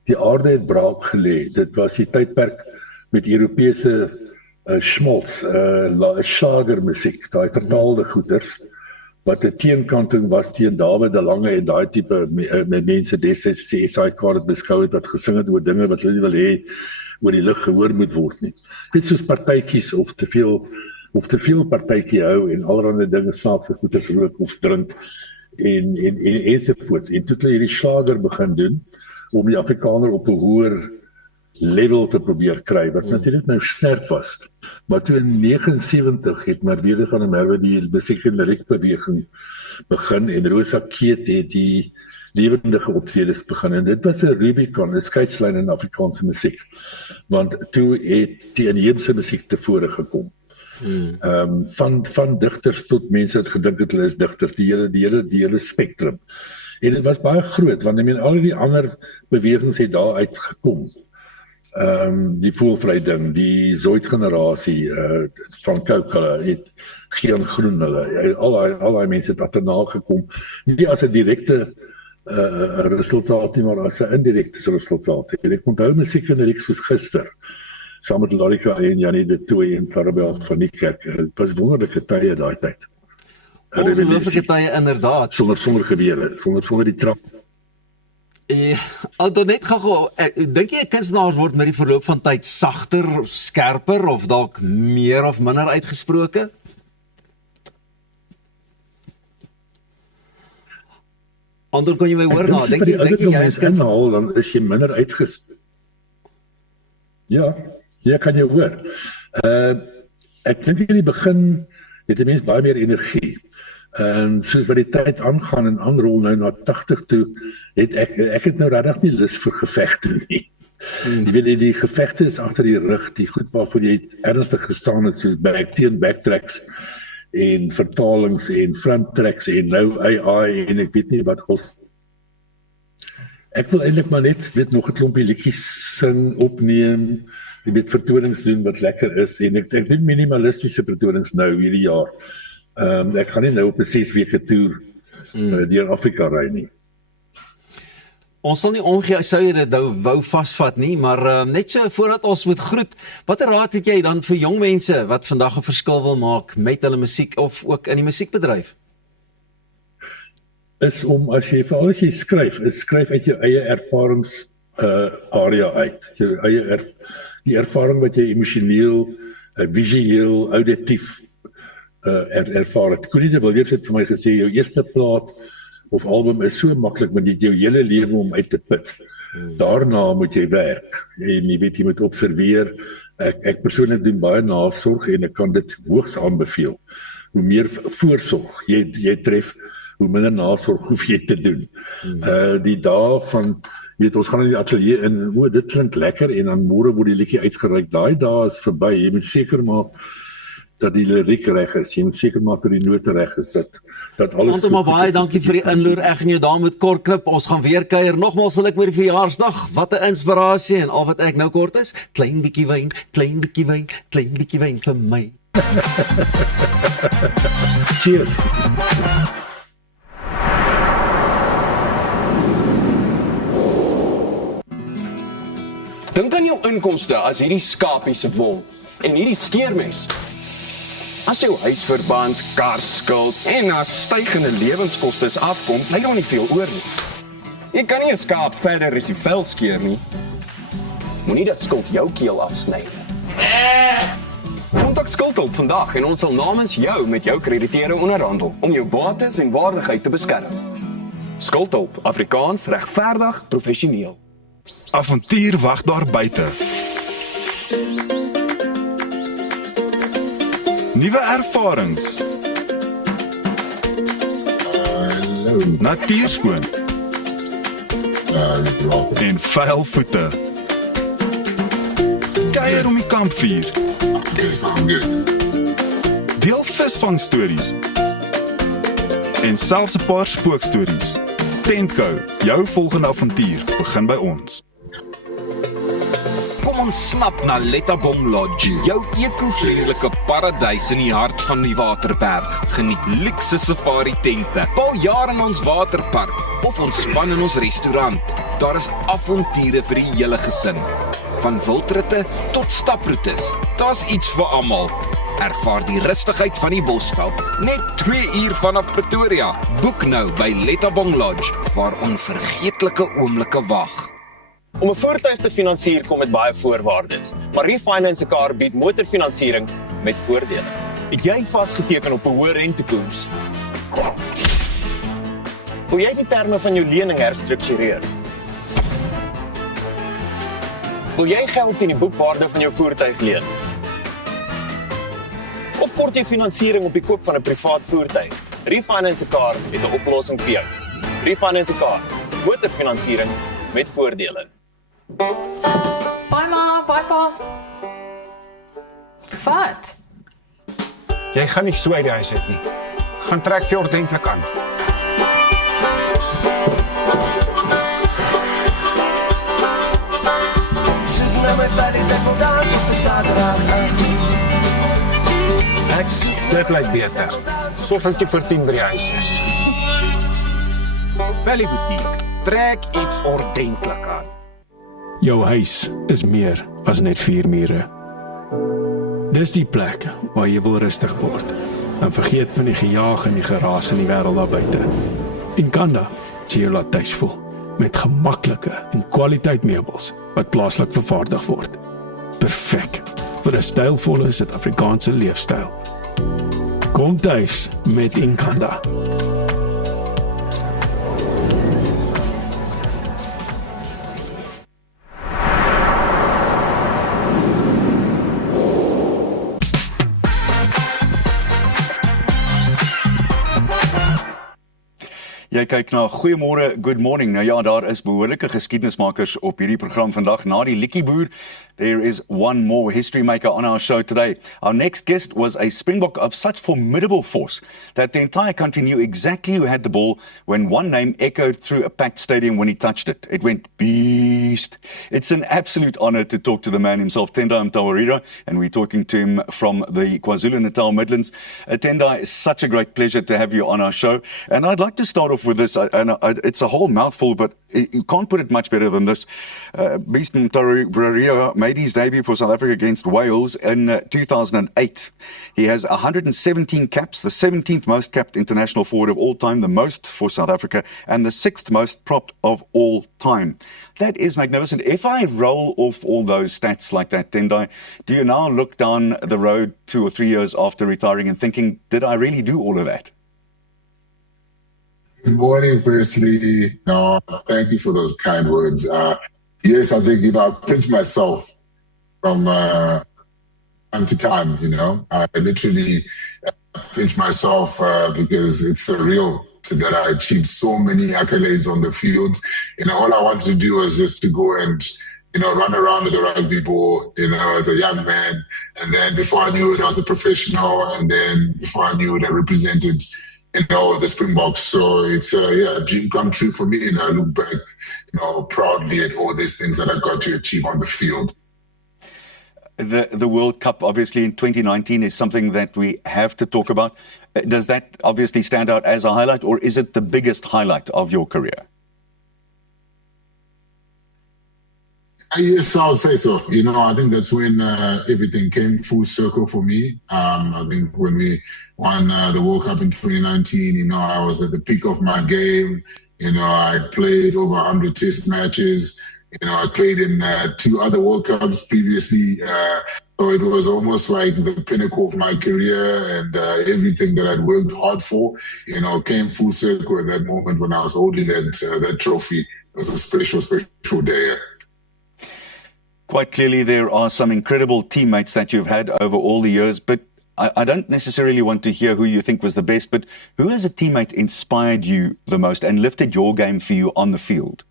die aarde het braak gelê. Dit was die tydperk met Europese schmaltz, Schlager musiek, daai vertaalde goeters wat 'n teenkanting was teen David de Lange en daai tipe mense destyds se SAIK het beskou het wat gesing het oor dinge wat hulle nie wil hê oor die lig gehoor moet word nie. Net soos partytjies of te veel partytjie hou en allerlei dinge snaakse goeters rook of drink en ensovoorts. En toe het hulle hierdie Schlager begin doen om die Afrikaner op 'n hoër level te probeer kry, wat natuurlik nou snert was. Maar toe in 79 het Merwe van der Merwe die musiek en liriekbeweging begin en Rosa Keet het die lewendige optredes begin. En dit was 'n Rubicon, 'n skeidslyn in Afrikaanse musiek. Want toe het die inheemse musiek tevore gekom. Van digters tot mense wat gedink het hulle is digters, die hele spektrum. En dit was baie groot, want al die ander bewegings het daar uitgekom. Die voelvry ding, die Zoid generasie van Coke, hulle het geen groen, hulle al daai mense het agterna gekom, nie as 'n direkte resultaat nie, maar as 'n indirekte resultaat. En ek onthou musiek en lyriek soos gister, saam met Larika en Janie de Tooy en Clarabel van die kerk. Het was wonderlike tye daai tyd. Ongelooflike tye inderdaad. Sonder gebeure, sonder die trap. Antonet, dink jy kunstenaars word met die verloop van tyd sagter, skerper of dalk meer of minder uitgesproke? Anton, kan jy my hoor nou? Dink jy is inhaal, dan is jy minder Ja, kan jy hoor. Ek dink in die begin het 'n mens baie meer energie. En soos wat die tyd aangaan en aanrol nou na 80 toe, het ek het nou regtig nie lus vir gevegte nie. Jy weet, die gevegte is agter die rug, die goed waarvoor jy ernstig gestaan het, soos backtracks en vertalings en fronttracks en nou AI en ek weet nie wat gos. Ek wil eintlik maar net nog 'n klompie liedjies sing, opneem, jy weet vertonings doen wat lekker is en ek doen minimalistiese vertonings nou hierdie jaar. Ek gaan nie nou op 'n 6 weke toer deur Afrika ry nie. Ons sal nie omgee sou jy dit nou wou vasvat nie, maar net so voordat ons moet groet, watter raad het jy dan vir jong mense wat vandag 'n verskil wil maak met hulle musiek of ook in die musiekbedryf? Is om as jy skryf uit jou eie ervarings area uit, jou eie die ervaring wat jy emosioneel, visueel, auditief ervaar het. Koenie de Villiers het vir my gesê, jou eerste plaat of album is so maklik, want jy het jou hele lewe om uit te put. Daarna moet jy werk, en jy weet, jy moet observeer. Ek persoonlik doen baie nasorg, en ek kan dit hoogs aanbeveel. Hoe meer voorsorg jy tref, hoe minder nasorg hoef jy te doen. Die dae van, jy weet, ons gaan in die atelier in, dit klink lekker, en dan môre word die liedjie uitgereik. Daai dae is verby, jy moet seker maak dat die liriek reg is, jy moet seker maak dat die note reg is, dat alles Anton, maar baie dankie vir die inloer, ek en jou daar met kort klip, ons gaan weer kuier, nogmaals sal ek met die verjaarsdag, wat 'n inspirasie, en al wat ek nou kort is, klein bietjie wyn, klein bietjie wyn, klein bietjie wyn vir my. Cheers. Dink aan jou inkomste as hierdie skapie se wol en hierdie skeermes. As jou huisverband, karskuld en as stygende lewenskoste afkom, bly daar nie veel oor nie. Jy kan nie 'n skaap verder as die vel skeer nie. Moenie dat skuld jou keel afsny nie. Kontak Skuldhulp vandag en ons sal namens jou met jou krediteure onderhandel om jou bates en waardigheid te beskerm. Skuldhulp, Afrikaans, regverdig, professioneel. Avontuur wag daar buite. Nuwe ervarings. Natuurskoon. En vuil voete. Kuier om die kampvuur. deel visvangstories en selfs 'n paar spookstories. Tentco, jou volgende avontuur begin by ons. Kom ons snap na Lettabong Lodge, jou eco-vriendelike paradys in die hart van die Waterberg. Geniet luukse safari tente, bou jaar in ons waterpark of ontspan in ons restaurant. Daar is avonture vir die hele gesin. Van wildritte tot staproetes, daar's iets vir almal. Ervaar die rustigheid van die Bosveld, net 2 uur vanaf Pretoria. Boek nou by Lettabong Lodge, waar onvergeetlike oomblikke wag. Om 'n voertuig te finansier kom met baie voorwaardes, maar Refinance 'n Car bied motorfinansiering met voordele. Het jy vasgeteken op 'n hoë rentekoers? Wil jy die terme van jou lening herstruktureer? Wil jy geld in die boekwaarde van jou voertuig leen? Of kort jy finansiering op die koop van 'n privaat voertuig? Refinance 'n Car het 'n oplossing vir jou. Refinance 'n Car, motorfinansiering met voordele. Bye ma, bye pa. Wat? Jy gaan nie so uit die huis uit nie. Gaan trek vir ordentlik aan. Soek na my valleys, ek wil dans op 'n Saterdag aand. Dit lyk beter. Sorg dat jy vir 10 by die huis is. Valley Boutique, trek iets ordentlik aan. Jou huis is meer as net 4 mure. Dis die plek waar jy wil rustig word en vergeet van die gejaag en die geraas in die wêreld daar buite. Inkanda sê jy laat tuis voel met gemaklike en kwaliteit meubels wat plaaslik vervaardig word. Perfek vir 'n stylvolle Suid-Afrikaanse leefstyl. Kom tuis met Inkanda. Jy kyk na Goeiemôre, Good Morning. Nou ja, daar is behoorlike geskiedenismakers op hierdie program vandag. Na die Liedjie Boer, there is one more history maker on our show today. Our next guest was a Springbok of such formidable force that the entire country knew exactly who had the ball when one name echoed through a packed stadium when he touched it. It went beast. It's an absolute honor to talk to the man himself, Tendai Mtawarira, and we're talking to him from the KwaZulu-Natal Midlands. Tendai, it's such a great pleasure to have you on our show. And I'd like to start off with this, it's a whole mouthful, but you can't put it much better than this. Beast Mtawarira made his debut for South Africa against Wales in 2008. He has 117 caps, the 17th most capped international forward of all time, the most for South Africa, and the 6th most propped of all time. That is magnificent. If I roll off all those stats like that, Tendai, do you now look down the road 2 or 3 years after retiring and thinking, did I really do all of that? Good morning, firstly. No, thank you for those kind words. Yes, I think, I pinch myself from time to time, I literally pinch myself because it's surreal that I achieved so many accolades on the field. All I wanted to do was just to go and, run around with the rugby ball, as a young man. And then before I knew it, I was a professional. And then before I knew it, I represented the Springboks. So it's a dream come true for me. And I look back, proudly at all these things that I got to achieve on the field. The World Cup, obviously, in 2019 is something that we have to talk about. Does that obviously stand out as a highlight, or is it the biggest highlight of your career? Yes, I would say so. I think that's when everything came full circle for me. I think when we won the World Cup in 2019, I was at the peak of my game. I played over 100 test matches. I played in 2 other World Cups previously. So it was almost like the pinnacle of my career, and everything that I'd worked hard for, came full circle at that moment when I was holding that trophy. It was a special, special day. Quite clearly, there are some incredible teammates that you've had over all the years, but I don't necessarily want to hear who you think was the best, but who as a teammate inspired you the most and lifted your game for you on the field?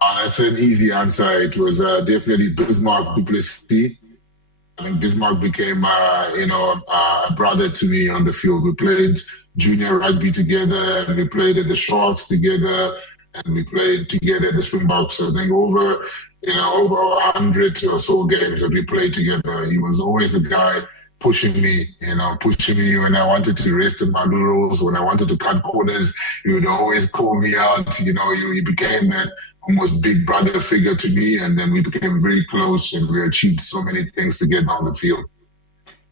That's an easy answer. It was definitely Bismarck du Plessis. I think Bismarck became, a brother to me on the field. We played junior rugby together, and we played at the Sharks together, and we played together at the Springboks. I think over 100 or so games that we played together. He was always the guy pushing me when I wanted to rest in my laurels, when I wanted to cut corners. He would always call me out. He became that almost big brother figure to me, and then we became very close, and we achieved so many things together on the field.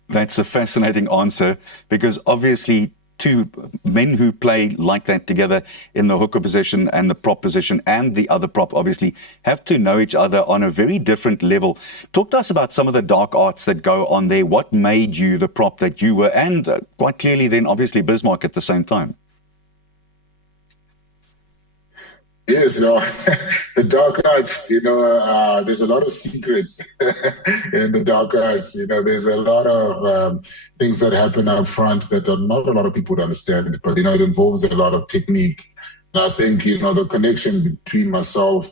That's a fascinating answer, because obviously two men who play like that together in the hooker position and the prop position and the other prop obviously have to know each other on a very different level. Talk to us about some of the dark arts that go on there. What made you the prop that you were, and quite clearly then obviously Bismarck at the same time? Yes, the dark arts, there's a lot of secrets in the dark arts. There's a lot of things that happen up front that not a lot of people would understand, but, it involves a lot of technique. And I think, the connection between myself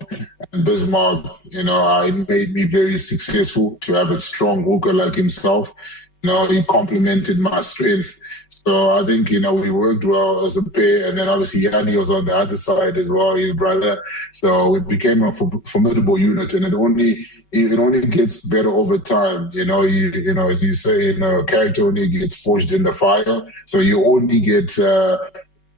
and Bismarck, it made me very successful to have a strong hooker like himself. He complemented my strength. So I think, we worked well as a pair, and then obviously Yanni was on the other side as well, his brother. So it became a formidable unit, and it only gets better over time. As you say, character only gets forged in the fire. So you only get to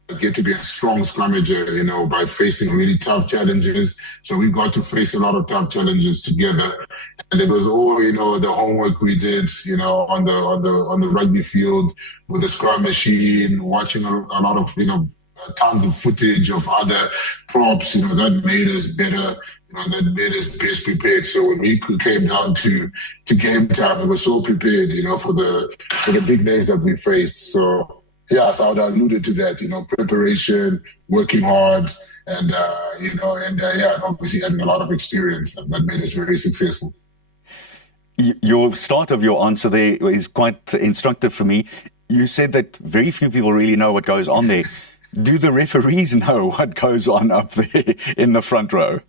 be a strong scrummager, by facing really tough challenges. So we got to face a lot of tough challenges together. And it was all, the homework we did, on the rugby field with the scrum machine, watching a lot of, tons of footage of other props, that made us better, that made us best prepared. So when we came down to game time, we were so prepared, for the big names that we faced. So yeah, so I would alluded to that, preparation, working hard, and obviously having a lot of experience, and that made us very successful. Your start of your answer there is quite instructive for me. You said that very few people really know what goes on there. Do the referees know what goes on up there in the front row?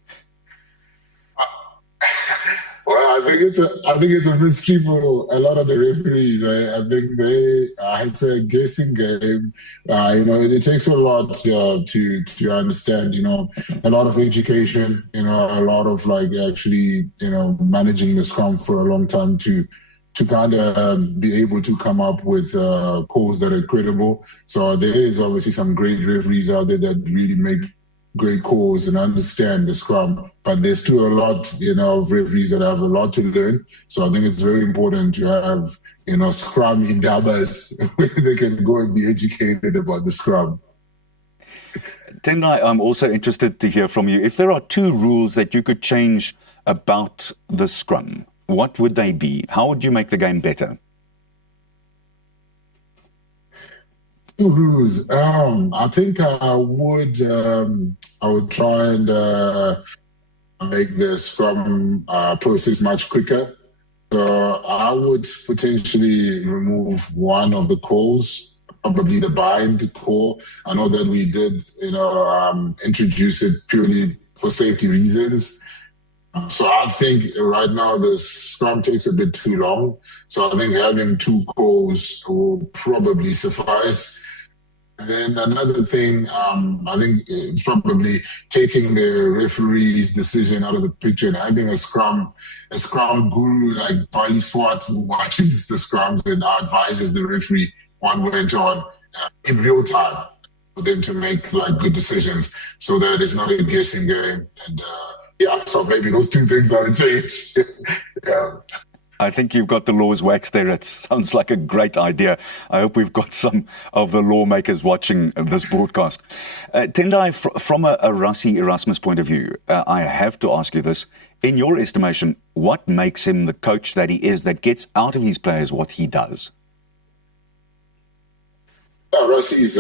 Well, I think it's a mystery for a lot of the referees. I think it's a guessing game. It takes a lot to understand. A lot of education. A lot of actually managing the scrum for a long time to kind of be able to come up with calls that are credible. So there is obviously some great referees out there that really make great calls and understand the scrum, but there's still a lot, of referees that have a lot to learn. So I think it's very important to have, scrum indabas where they can go and be educated about the scrum. Tendai, I'm also interested to hear from you. If there are two rules that you could change about the scrum, what would they be? How would you make the game better? Two rules. I think I would try and make the scrum process much quicker. So I would potentially remove one of the calls, probably the bind call. I know that we did, introduce it purely for safety reasons. So I think right now the scrum takes a bit too long. So I think having two calls will probably suffice. And then another thing, I think it's probably taking the referee's decision out of the picture and having a scrum guru like Barney Swart who watches the scrums and advises the referee what went on in real time for them to make good decisions, so that it's not a guessing game. And so maybe those two things gotta change. Yeah. I think you've got the laws waxed there. It sounds like a great idea. I hope we've got some of the lawmakers watching this broadcast. Tendai, from a Rassie Erasmus point of view, I have to ask you this. In your estimation, what makes him the coach that he is, that gets out of his players what he does? Rassie is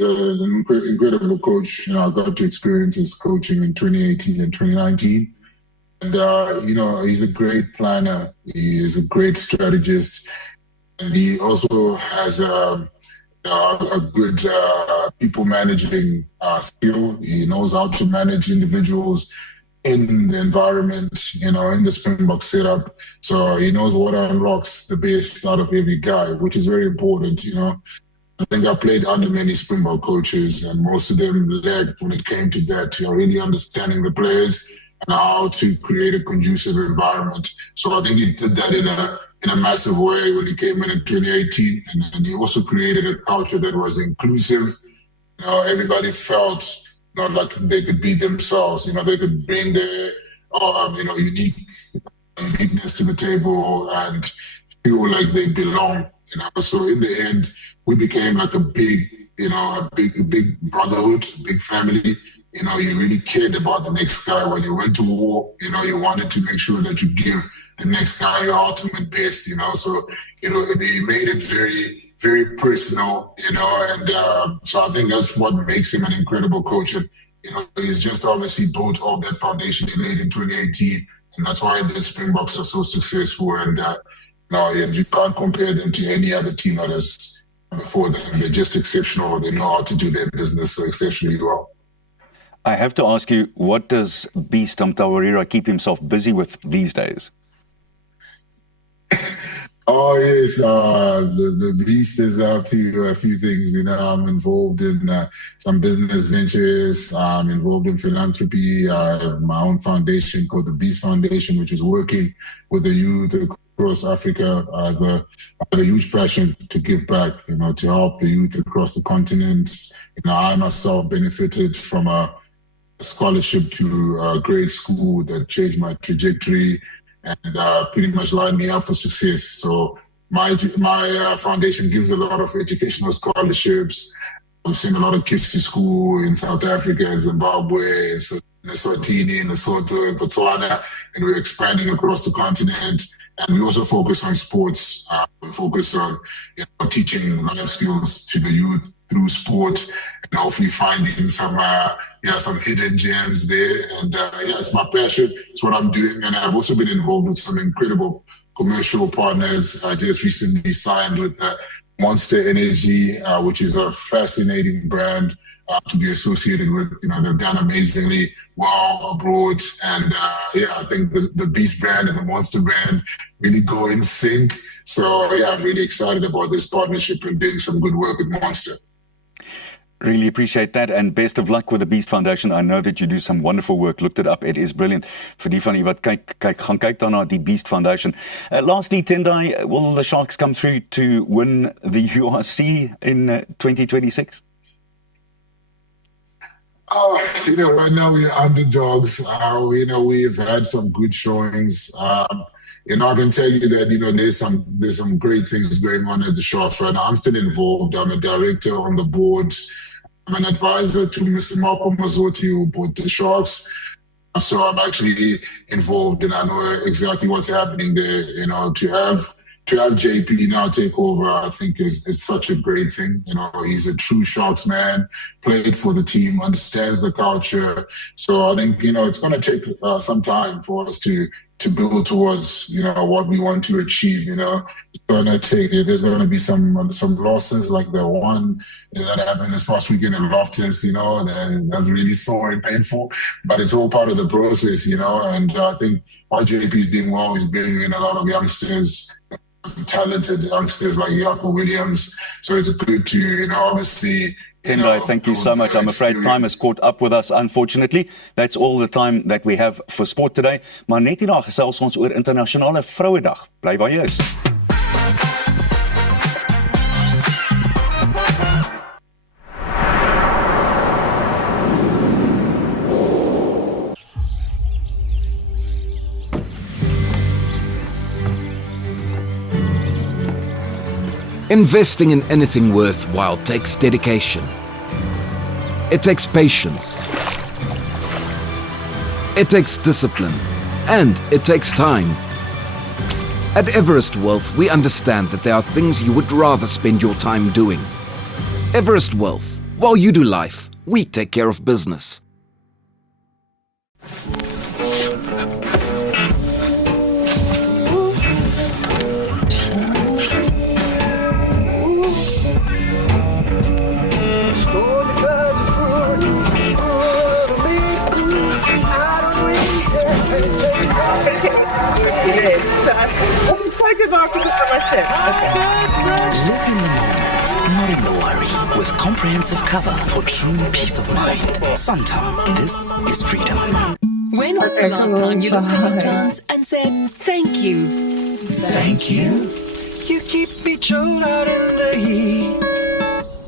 an incredible coach. I got to experience his coaching in 2018 and 2019. And, he's a great planner. He is a great strategist. And he also has a good people managing skill. He knows how to manage individuals. in the environment, you know, in the Springbok setup. So he knows what unlocks the best out of every guy, which is very important, you know. I think I played under many Springbok coaches, and most of them lacked when it came to that, you know, really understanding the players and how to create a conducive environment. So I think he did that in a massive way when he came in 2018, and he also created a culture that was inclusive. You know, everybody felt, you know, like they could be themselves. You know, they could bring their, you know, uniqueness to the table and feel like they belong. You know, so in the end, we became like a big, you know, a big brotherhood, a big family. You know, you really cared about the next guy. When you went to war, you know, you wanted to make sure that you give the next guy your ultimate best, you know. So, you know, he made it very, very personal, you know, and so I think that's what makes him an incredible coach. And, you know, he's just obviously built off that foundation he laid in 2018, and that's why the Springboks are so successful. And, you can't compare them to any other team that is before them. They're just exceptional. They know how to do their business so exceptionally well. I have to ask you, what does Beast Mtawarira keep himself busy with these days? Oh, yes, the Beast is up to a few things. You know, I'm involved in some business ventures. I'm involved in philanthropy. I have my own foundation called the Beast Foundation, which is working with the youth across Africa. I have a huge passion to give back, you know, to help the youth across the continent. You know, I myself benefited from a scholarship to a grade school that changed my trajectory and pretty much lined me up for success. So my foundation gives a lot of educational scholarships. We send a lot of kids to school in South Africa, Zimbabwe, Eswatini, Lesotho, and Botswana, and we're expanding across the continent. And we also focus on sports. We focus on, you know, teaching life skills to the youth through sport, and hopefully finding some hidden gems there. And it's my passion. It's what I'm doing. And I've also been involved with some incredible commercial partners. I just recently signed with Monster Energy, which is a fascinating brand to be associated with. You know, they've done amazingly well abroad. And I think the Beast brand and the Monster brand really go in sync. So I'm really excited about this partnership and doing some good work with Monster. Really appreciate that, and best of luck with the Beast Foundation. I know that you do some wonderful work. Looked it up. It is brilliant. Vir die van u wat gaan kyk daarna die Beast Foundation. Lastly, Tendai, will the Sharks come through to win the URC in 2026? You know, right now we're underdogs. You know, we've had some good showings. You know, I can tell you that, you know, there's some great things going on at the Sharks right now. I'm still involved. I'm a director on the board. I'm an advisor to Mr. Malcolm Mazzotti, who bought the Sharks. So I'm actually involved, and I know exactly what's happening there. You know, to have JP now take over, I think is such a great thing. You know, he's a true Sharks man, played for the team, understands the culture. So I think, you know, it's going to take some time for us to build towards, you know, what we want to achieve. You know, there's going to be some losses like the one that happened this past weekend in Loftus, you know, and that's really sore and painful, but it's all part of the process, you know. And I think while JP is doing well, he's bringing in a lot of youngsters, talented youngsters like Jaco Williams. So it's good to, you know, obviously. Tendai, thank you so much. I'm afraid time has caught up with us, unfortunately. That's all the time that we have for sport today. Maar net hierna gesels ons oor internasionale Vrouedag. Bly waar jy is. Investing in anything worthwhile takes dedication. It takes patience. It takes discipline. And it takes time. At Everest Wealth, we understand that there are things you would rather spend your time doing. Everest Wealth. While you do life, we take care of business. Live in the moment, not in the worry. With comprehensive cover for true peace of mind. Santam, this is freedom. When was the last time you looked at your plants and said, thank you? Thank you. You keep me chilled out in the heat.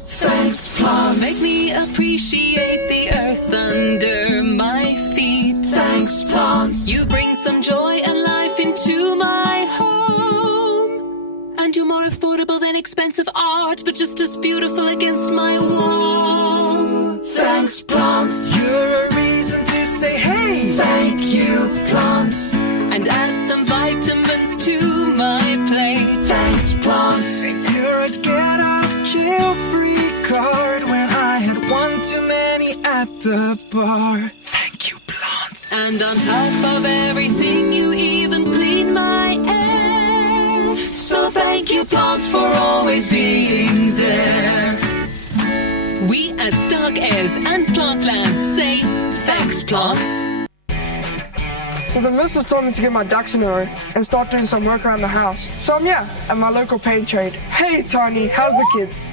Thanks, plants. Make me appreciate the earth under my feet. Thanks, plants. You bring some joy and life into my home. And you're more affordable than expensive art, but just as beautiful against my wall. Thanks, plants. You're a reason to say, hey, thank you, plants. And add some vitamins to my plate. Thanks, plants. You're a get out of jail free card when I had one too many at the bar. Thank you, plants. And on top of everything, you even clean my air. So thank you, plants, for always being there. We as Stark Airs and Plantland say thanks, plants. So the missus told me to get my ducks in a row and start doing some work around the house. So I'm here at my local paint trade. Hey Tiny, how's the kids?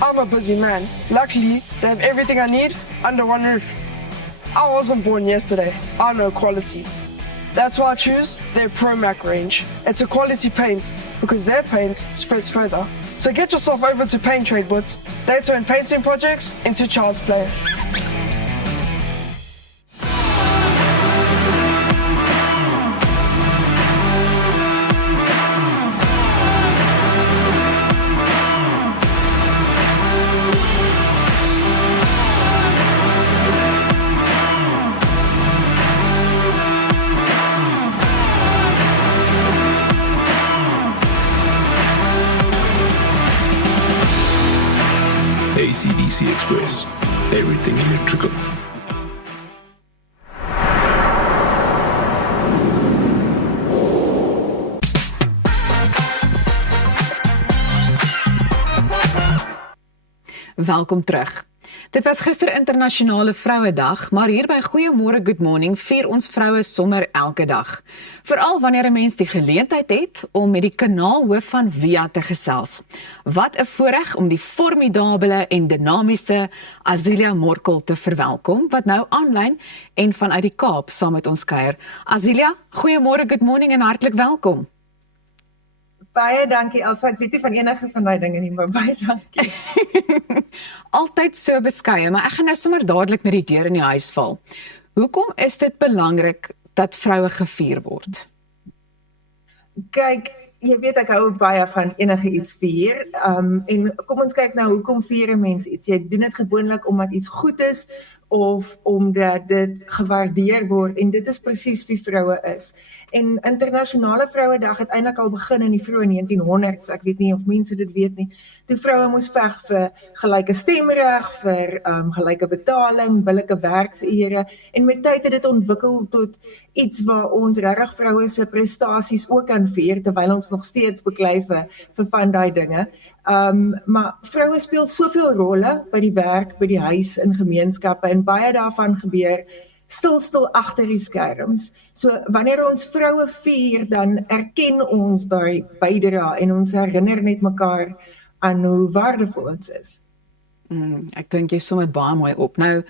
I'm a busy man. Luckily, they have everything I need under one roof. I wasn't born yesterday. I know quality. That's why I choose their ProMac range. It's a quality paint because their paint spreads further. So get yourself over to Paint Trade, but they turn painting projects into child's play. ACDC Express. Everything electrical. Welkom terug. Dit was gister internasionale Vrouedag, maar hier by Goeiemôre Good Morning vier ons vroue sommer elke dag. Veral wanneer 'n mens die geleentheid het om met die kanaalhoof van Via te gesels. Wat 'n voorreg om die formidabele en dinamiese Azilia Morkel te verwelkom, wat nou aanlyn en vanuit die Kaap saam met ons kuier. Azilia, Goeiemôre Good Morning en hartlik welkom. Baie dankie Elsa, ek weet nie van enige van daai dinge nie, maar baie dankie. Altyd so beskeie, maar ek gaan nou sommer dadelik met die deur in die huis val. Hoekom is dit belangrik dat vroue gevier word? Kyk, jy weet ek hou baie van enige iets vier. En kom ons kyk nou, hoekom vier 'n mens iets? Jy doen dit gewoonlik omdat iets goed is of omdat dit gewaardeer word en dit is presies wie vroue is. En internasionale Vrouedag het eintlik al begin in die vroeë 1900s. Ek weet nie of mense dit weet nie. Toe vroue moes veg vir gelyke stemreg, vir gelyke betaling, billike werksure en met tyd het dit ontwikkel tot iets waar ons regtig vroue se prestasies ook kan vier terwyl ons nog steeds beklei vir van daai dinge. Maar vroue speel soveel rolle by die werk, by die huis, in gemeenskappe en baie daarvan gebeur stil agter die skerms. So wanneer ons vroue vier, dan erken ons daai bydrae en ons herinner net mekaar aan hoe waardevol ons is. Ek dink jy som dit baie mooi op. Nou,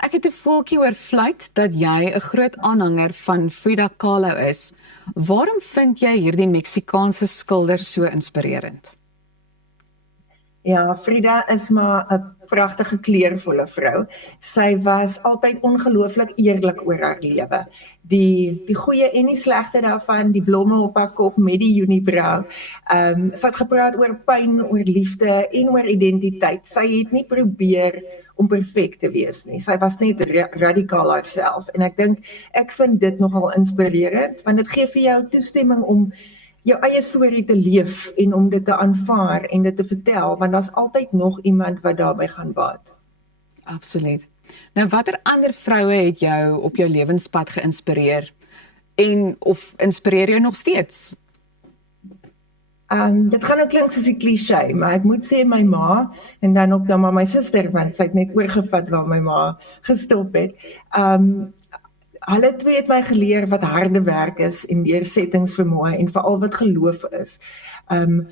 ek het 'n voeltjie oor fluit dat jy 'n groot aanhanger van Frida Kahlo is. Waarom vind jy hierdie Meksikaanse skilder so inspirerend? Ja, Frida is maar 'n pragtige kleurvolle vrou. Sy was altyd ongelooflik eerlik oor haar lewe. Die goeie en die slegte daarvan, die blomme op haar kop met die unibrow. Sy het gepraat oor pyn, oor liefde en oor identiteit. Sy het nie probeer om perfek te wees nie. Sy was net radikaal haarself. En ek vind dit nogal inspirerend, want dit gee vir jou toestemming om jou eie storie te leef en om dit te aanvaar en dit te vertel, want daar's altyd nog iemand wat daarbey gaan baat. Absoluut. Nou, watter ander vroue het jou op jou lewenspad geïnspireer en of inspireer jou nog steeds? Dit gaan nou klink soos 'n cliché, maar ek moet sê my ma en dan ook dan maar my suster, want sy het net oorgevat waar my ma gestop het. hulle twee het my geleer wat harde werk is en deursettingsvermoë en veral wat geloof is.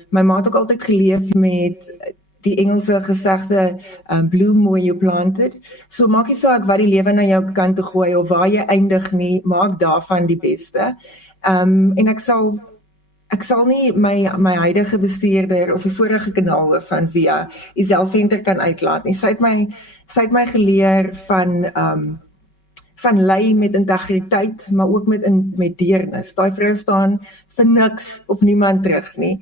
My ma het ook altyd geleef met die Engelse gesegde bloom where you planted. So maak nie saak wat die lewe na jou kant toe gooi of waar jy eindig nie, maak daarvan die beste. En ek sal nie my huidige bestuurder of die vorige kanaalhoof van Via, Isel Venter, kan uitlaat nie. Sy het my geleer van lei met integriteit, maar ook met deernis. Daai vrou staan vir niks of niemand terug nie,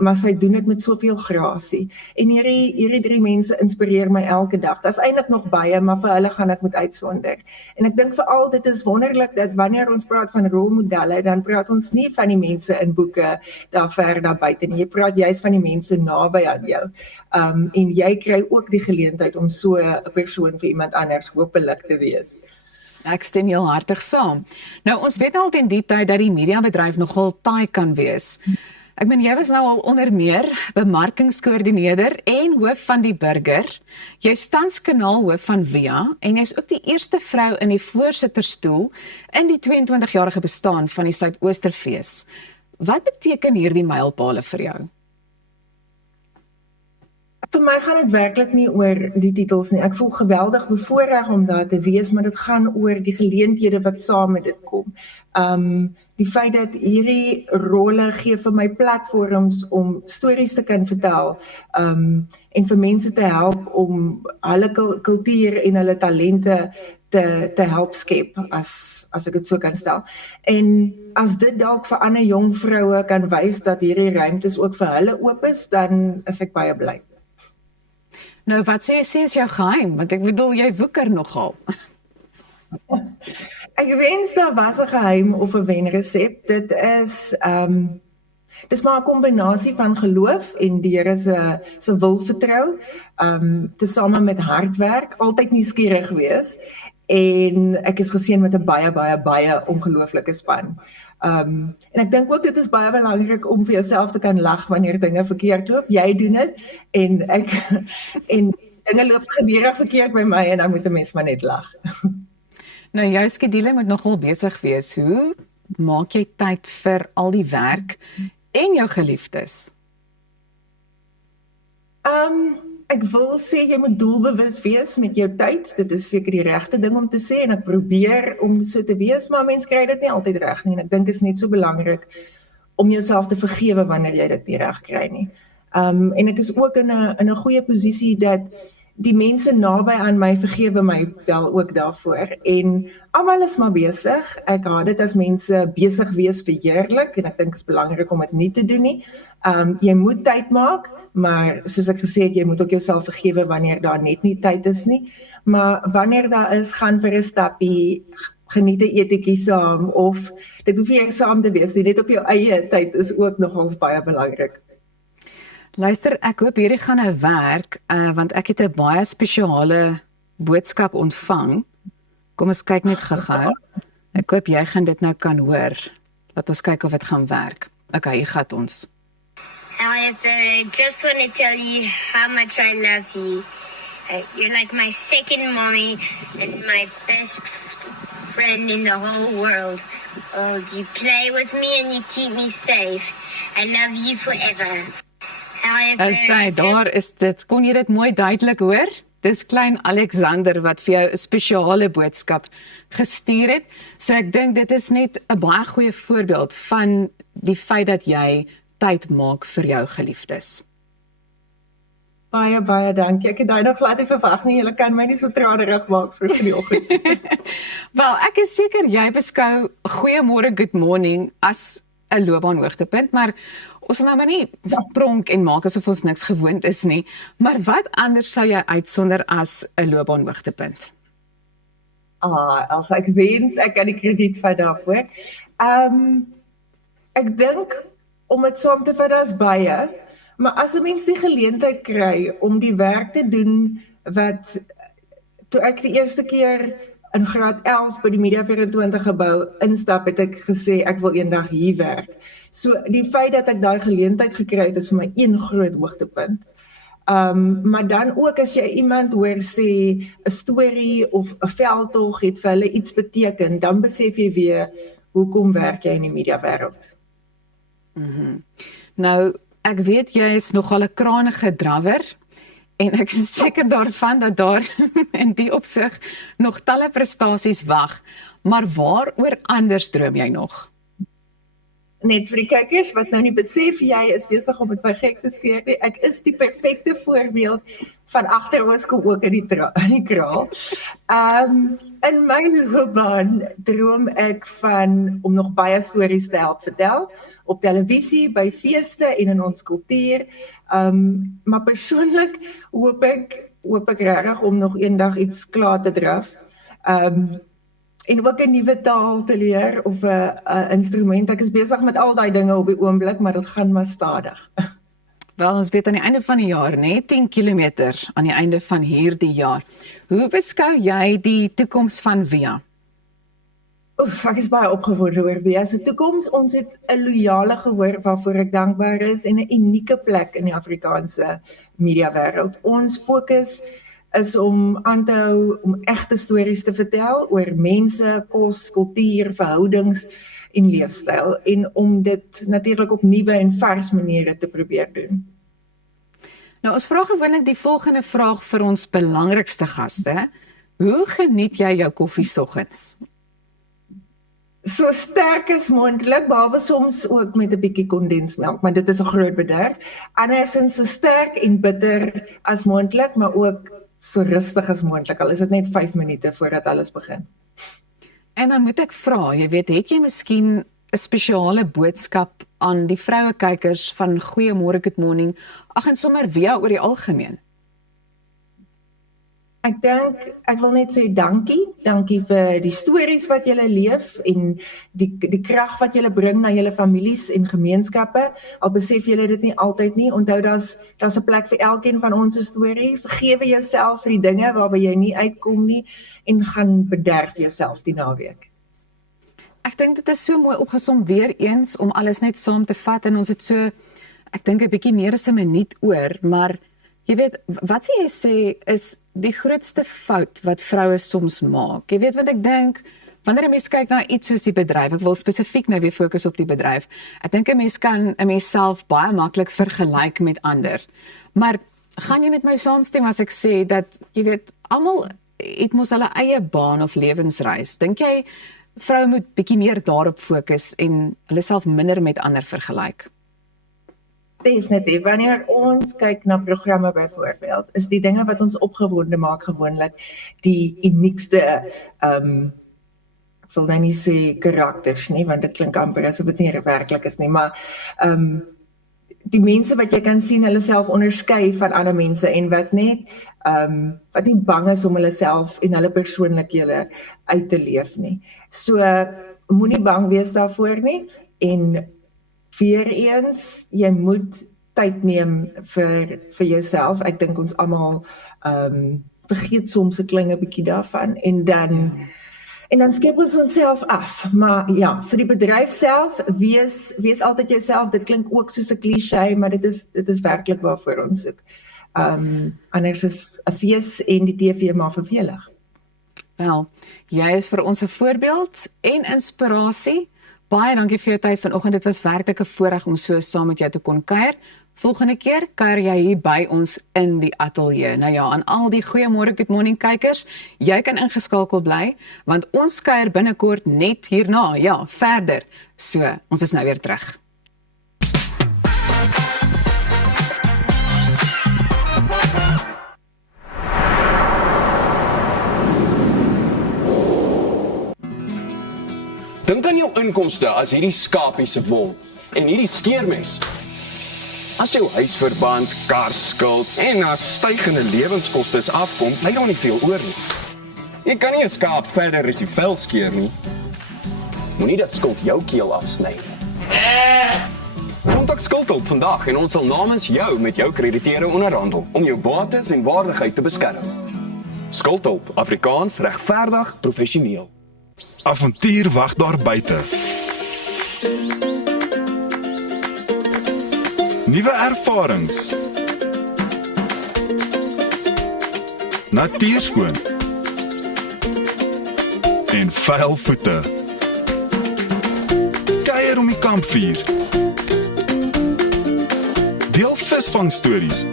maar sy doen dit met soveel grasie. En hierdie 3 mense inspireer my elke dag. Daar's eintlik nog baie, maar vir hulle gaan ek moet uitsonder. En ek dink veral dit is wonderlik dat wanneer ons praat van rolmodelle, dan praat ons nie van die mense in boeke daar ver daar buite nie. Jy praat juist van die mense naby aan jou. En jy kry ook die geleentheid om so 'n persoon vir iemand anders hopelik te wees. Ek stem heel hartig saam. Nou, ons weet al teen die tyd dat die mediabedryf nogal taai kan wees. Ek meen, jy was nou al onder meer bemarkingskoördineerder en hoof van die Burger. Jy's tans kanaalhoof van Via en jy's ook die eerste vrou in die voorsitterstoel in die 22-jarige bestaan van die Suidoosterfees. Wat beteken hierdie mylpale vir jou? Vir my gaan dit werklik nie oor die titels nie. Ek voel geweldig bevoorreg om daar te wees, maar dit gaan oor die geleenthede wat saam met dit kom. Die feit dat hierdie rolle gee vir my platforms om stories te kan vertel, en vir mense te help om hulle kultuur en hulle talente te help skep, as ek dit so kan stel. En as dit dalk vir ander jong vroue kan wys dat hierdie ruimtes ook vir hulle oop is, dan is ek baie bly. Nou, wat sê is jou geheim? Want ek bedoel, jy woeker nogal. Ek wens daar was 'n geheim of 'n wenresep. Dit is dis maar 'n kombinasie van geloof en die Here se wil vertrou, tesame met hard werk, altyd nuuskierig wees, en ek is geseën met 'n baie ongelooflike span. En ek dink ook dit is baie belangrik om vir jouself te kan lag wanneer dinge verkeerd loop. Jy doen dit en dinge loop gedurig verkeerd by my en dan moet 'n mens maar net lag. Nou, jou skedule moet nogal besig wees. Hoe maak jy tyd vir al die werk en jou geliefdes? Ek wil sê jy moet doelbewus wees met jou tyd. Dit is seker die regte ding om te sê en ek probeer om so te wees, maar mense kry dit nie altyd reg nie en ek dink dit is net so belangrik om jouself te vergewe wanneer jy dit nie reg kry nie. En ek is ook in 'n goeie posisie dat die mense naby aan my vergewe my wel ook daarvoor en almal is maar besig. Ek haat dit as mense besig wees verheerlik en ek dink dit is belangrik om dit nie te doen nie. Jy moet tyd maak, maar soos ek gesê het, jy moet ook jouself vergewe wanneer daar net nie tyd is nie. Maar wanneer daar is, gaan vir 'n stappie, geniet 'n etetjie saam of dit hoef nie eers saam te wees nie, net op jou eie tyd is ook nogals baie belangrik. Luister, ek hoop hierdie gaan nou werk, want ek het 'n baie spesiale boodskap ontvang. Kom ons kyk net gou-gou. Ek hoop jy gaan dit nou kan hoor. Laat ons kyk of dit gaan werk. Okay, hier gaan ons. However, I just want to tell you how much I love you. You're like my second mommy and my best friend in the whole world. Oh, you play with me and you keep me safe. I love you forever. Hy sê, daar is dit. Kon jy dit mooi duidelik hoor? Dis klein Alexander wat vir jou 'n spesiale boodskap gestuur het. So ek dink dit is net 'n baie goeie voorbeeld van die feit dat jy tyd maak vir jou geliefdes. Baie dankie. Ek het daai nog glad nie verwag nie. Julle kan my nie so tranerig maak vroeg in die oggend. Wel, ek is seker jy beskou goeiemôre, good morning as 'n loopbaanhoogtepunt, maar ons sal nou maar nie pronk en maak asof ons niks gewoond is nie, maar wat anders sou jy uitsonder as 'n loopbaanhoogtepunt? As ek wens ek kan die krediet vat daarvoor. Ek dink om dit saam te vat as baie, maar as 'n mens die geleentheid kry om die werk te doen wat toe ek die eerste keer in graad 11 by die Media 24 gebou instap, het ek gesê ek wil eendag hier werk. So die feit dat ek daai geleentheid gekry het is vir my een groot hoogtepunt. Maar dan ook as jy iemand hoor sê 'n storie of 'n veldtog het vir hulle iets beteken, dan besef jy weer hoekom werk jy in die mediawêreld. Nou, ek weet jy is nogal 'n krangige drawer en ek is seker daarvan dat daar in die opsig nog talle prestasies wag, maar waaroor anders droom jy nog? Net vir die kykers wat nou nie besef jy is besig om met my gek te skeer nie. Ek is die perfekte voorbeeld van agteroos kom ook in die kraal. In my loopbaan droom ek van om nog baie stories te help vertel op televisie, by feeste en in ons kultuur. Maar persoonlik hoop ek regtig om nog eendag iets klaar te draf. En ook 'n nuwe taal te leer of 'n instrument. Ek is besig met al daai dinge op die oomblik, maar dit gaan maar stadig. Wel, ons weet aan die einde van die jaar, net 10 kilometer aan die einde van hierdie jaar. Hoe beskou jy die toekoms van Via? Ek is baie opgewonde oor Via se toekoms. Ons het 'n loyale gehoor waarvoor ek dankbaar is en 'n unieke plek in die Afrikaanse mediawêreld. Ons fokus is om aan te hou om egte stories te vertel oor mense, kos, kultuur, verhoudings en leefstyl en om dit natuurlik op nuwe en vars maniere te probeer doen. Nou, ons vra gewoonlik die volgende vraag vir ons belangrikste gaste. Hoe geniet jy jou koffie soggens? So sterk as moontlik, behalwe soms ook met 'n bietjie kondensmelk, maar dit is 'n groot bederf. Andersins so sterk en bitter as moontlik, maar ook so rustig as moontlik, al is dit net 5 minute voordat alles begin. En dan moet ek vra, jy weet, het jy miskien 'n spesiale boodskap aan die vroue kykers van Goeiemôre Good Morning, ag en sommer Via oor die algemeen? Ek wil net sê dankie vir die stories wat julle leef en die krag wat julle bring na julle families en gemeenskappe. Al besef julle dit nie altyd nie. Onthou daar's 'n plek vir elkeen van ons storie. Vergewe jouself vir die dinge waarby jy nie uitkom nie en gaan bederf jouself die naweek. Ek dink dit is so mooi opgesom weer eens om alles net saam te vat en ons het so, ek dink 'n bietjie meer as 'n minuut oor, maar jy weet, wat jy sê is die grootste fout wat vroue soms maak. Jy weet wat ek dink, wanneer 'n mens kyk na iets soos die bedryf, ek wil spesifiek nou weer fokus op die bedryf. Ek dink 'n mens kan 'n mens self baie maklik vergelyk met ander. Maar gaan jy met my saamstem as ek sê dat jy weet, almal het mos hulle eie baan of lewensreis. Dink jy vroue moet bietjie meer daarop fokus en hulle self minder met ander vergelyk? Definitief. Wanneer ons kyk na programme byvoorbeeld, is die dinge wat ons opgewonde maak gewoonlik die uniekste ek wil nou nie sê karakters nie, want dit klink amper asof dit nie werklik is nie, maar die mense wat jy kan sien hulle self onderskei van ander mense en wat nie bang is om hulle self en hulle persoonlikhede uit te leef nie. So moenie bang wees daarvoor nie en weer eens, jy moet tyd neem vir jouself. Ek dink ons almal vergeet soms 'n klein bietjie daarvan en dan skep ons onsself af. Maar ja, vir die bedryf self, wees altyd jouself. Dit klink ook soos 'n kliseë, maar dit is werklik waarvoor ons soek. Anders is 'n fees en die TV maar vervelig. Wel, jy is vir ons 'n voorbeeld en inspirasie. Baie dankie vir jou tyd vanoggend. Dit was werklik 'n voorreg om so saam met jou te kon kuier. Volgende keer kuier jy hier by ons in die ateljee. Nou ja, aan al die Goeiemôre Good Morning kykers, jy kan ingeskakel bly, want ons kuier binnekort net hierna, ja, verder. So, ons is nou weer terug. Dink aan jou inkomste as hierdie skapie se wol en hierdie skeermes. As jou huisverband, karskuld en as stygende lewenskoste afkom, bly daar nie veel oor nie. Jy kan nie 'n skaap verder as die vel skeer nie. Moenie dat skuld jou keel afsny nie. Kontak Skuldhulp vandag en ons sal namens jou met jou krediteure onderhandel om jou bates en waardigheid te beskerm. Skuldhulp, Afrikaans, regverdig, professioneel. Avontuur wag daar buite. Nuwe ervarings. natuurskoon en vuil voete. Kuier om die kampvuur. Deel visvangstories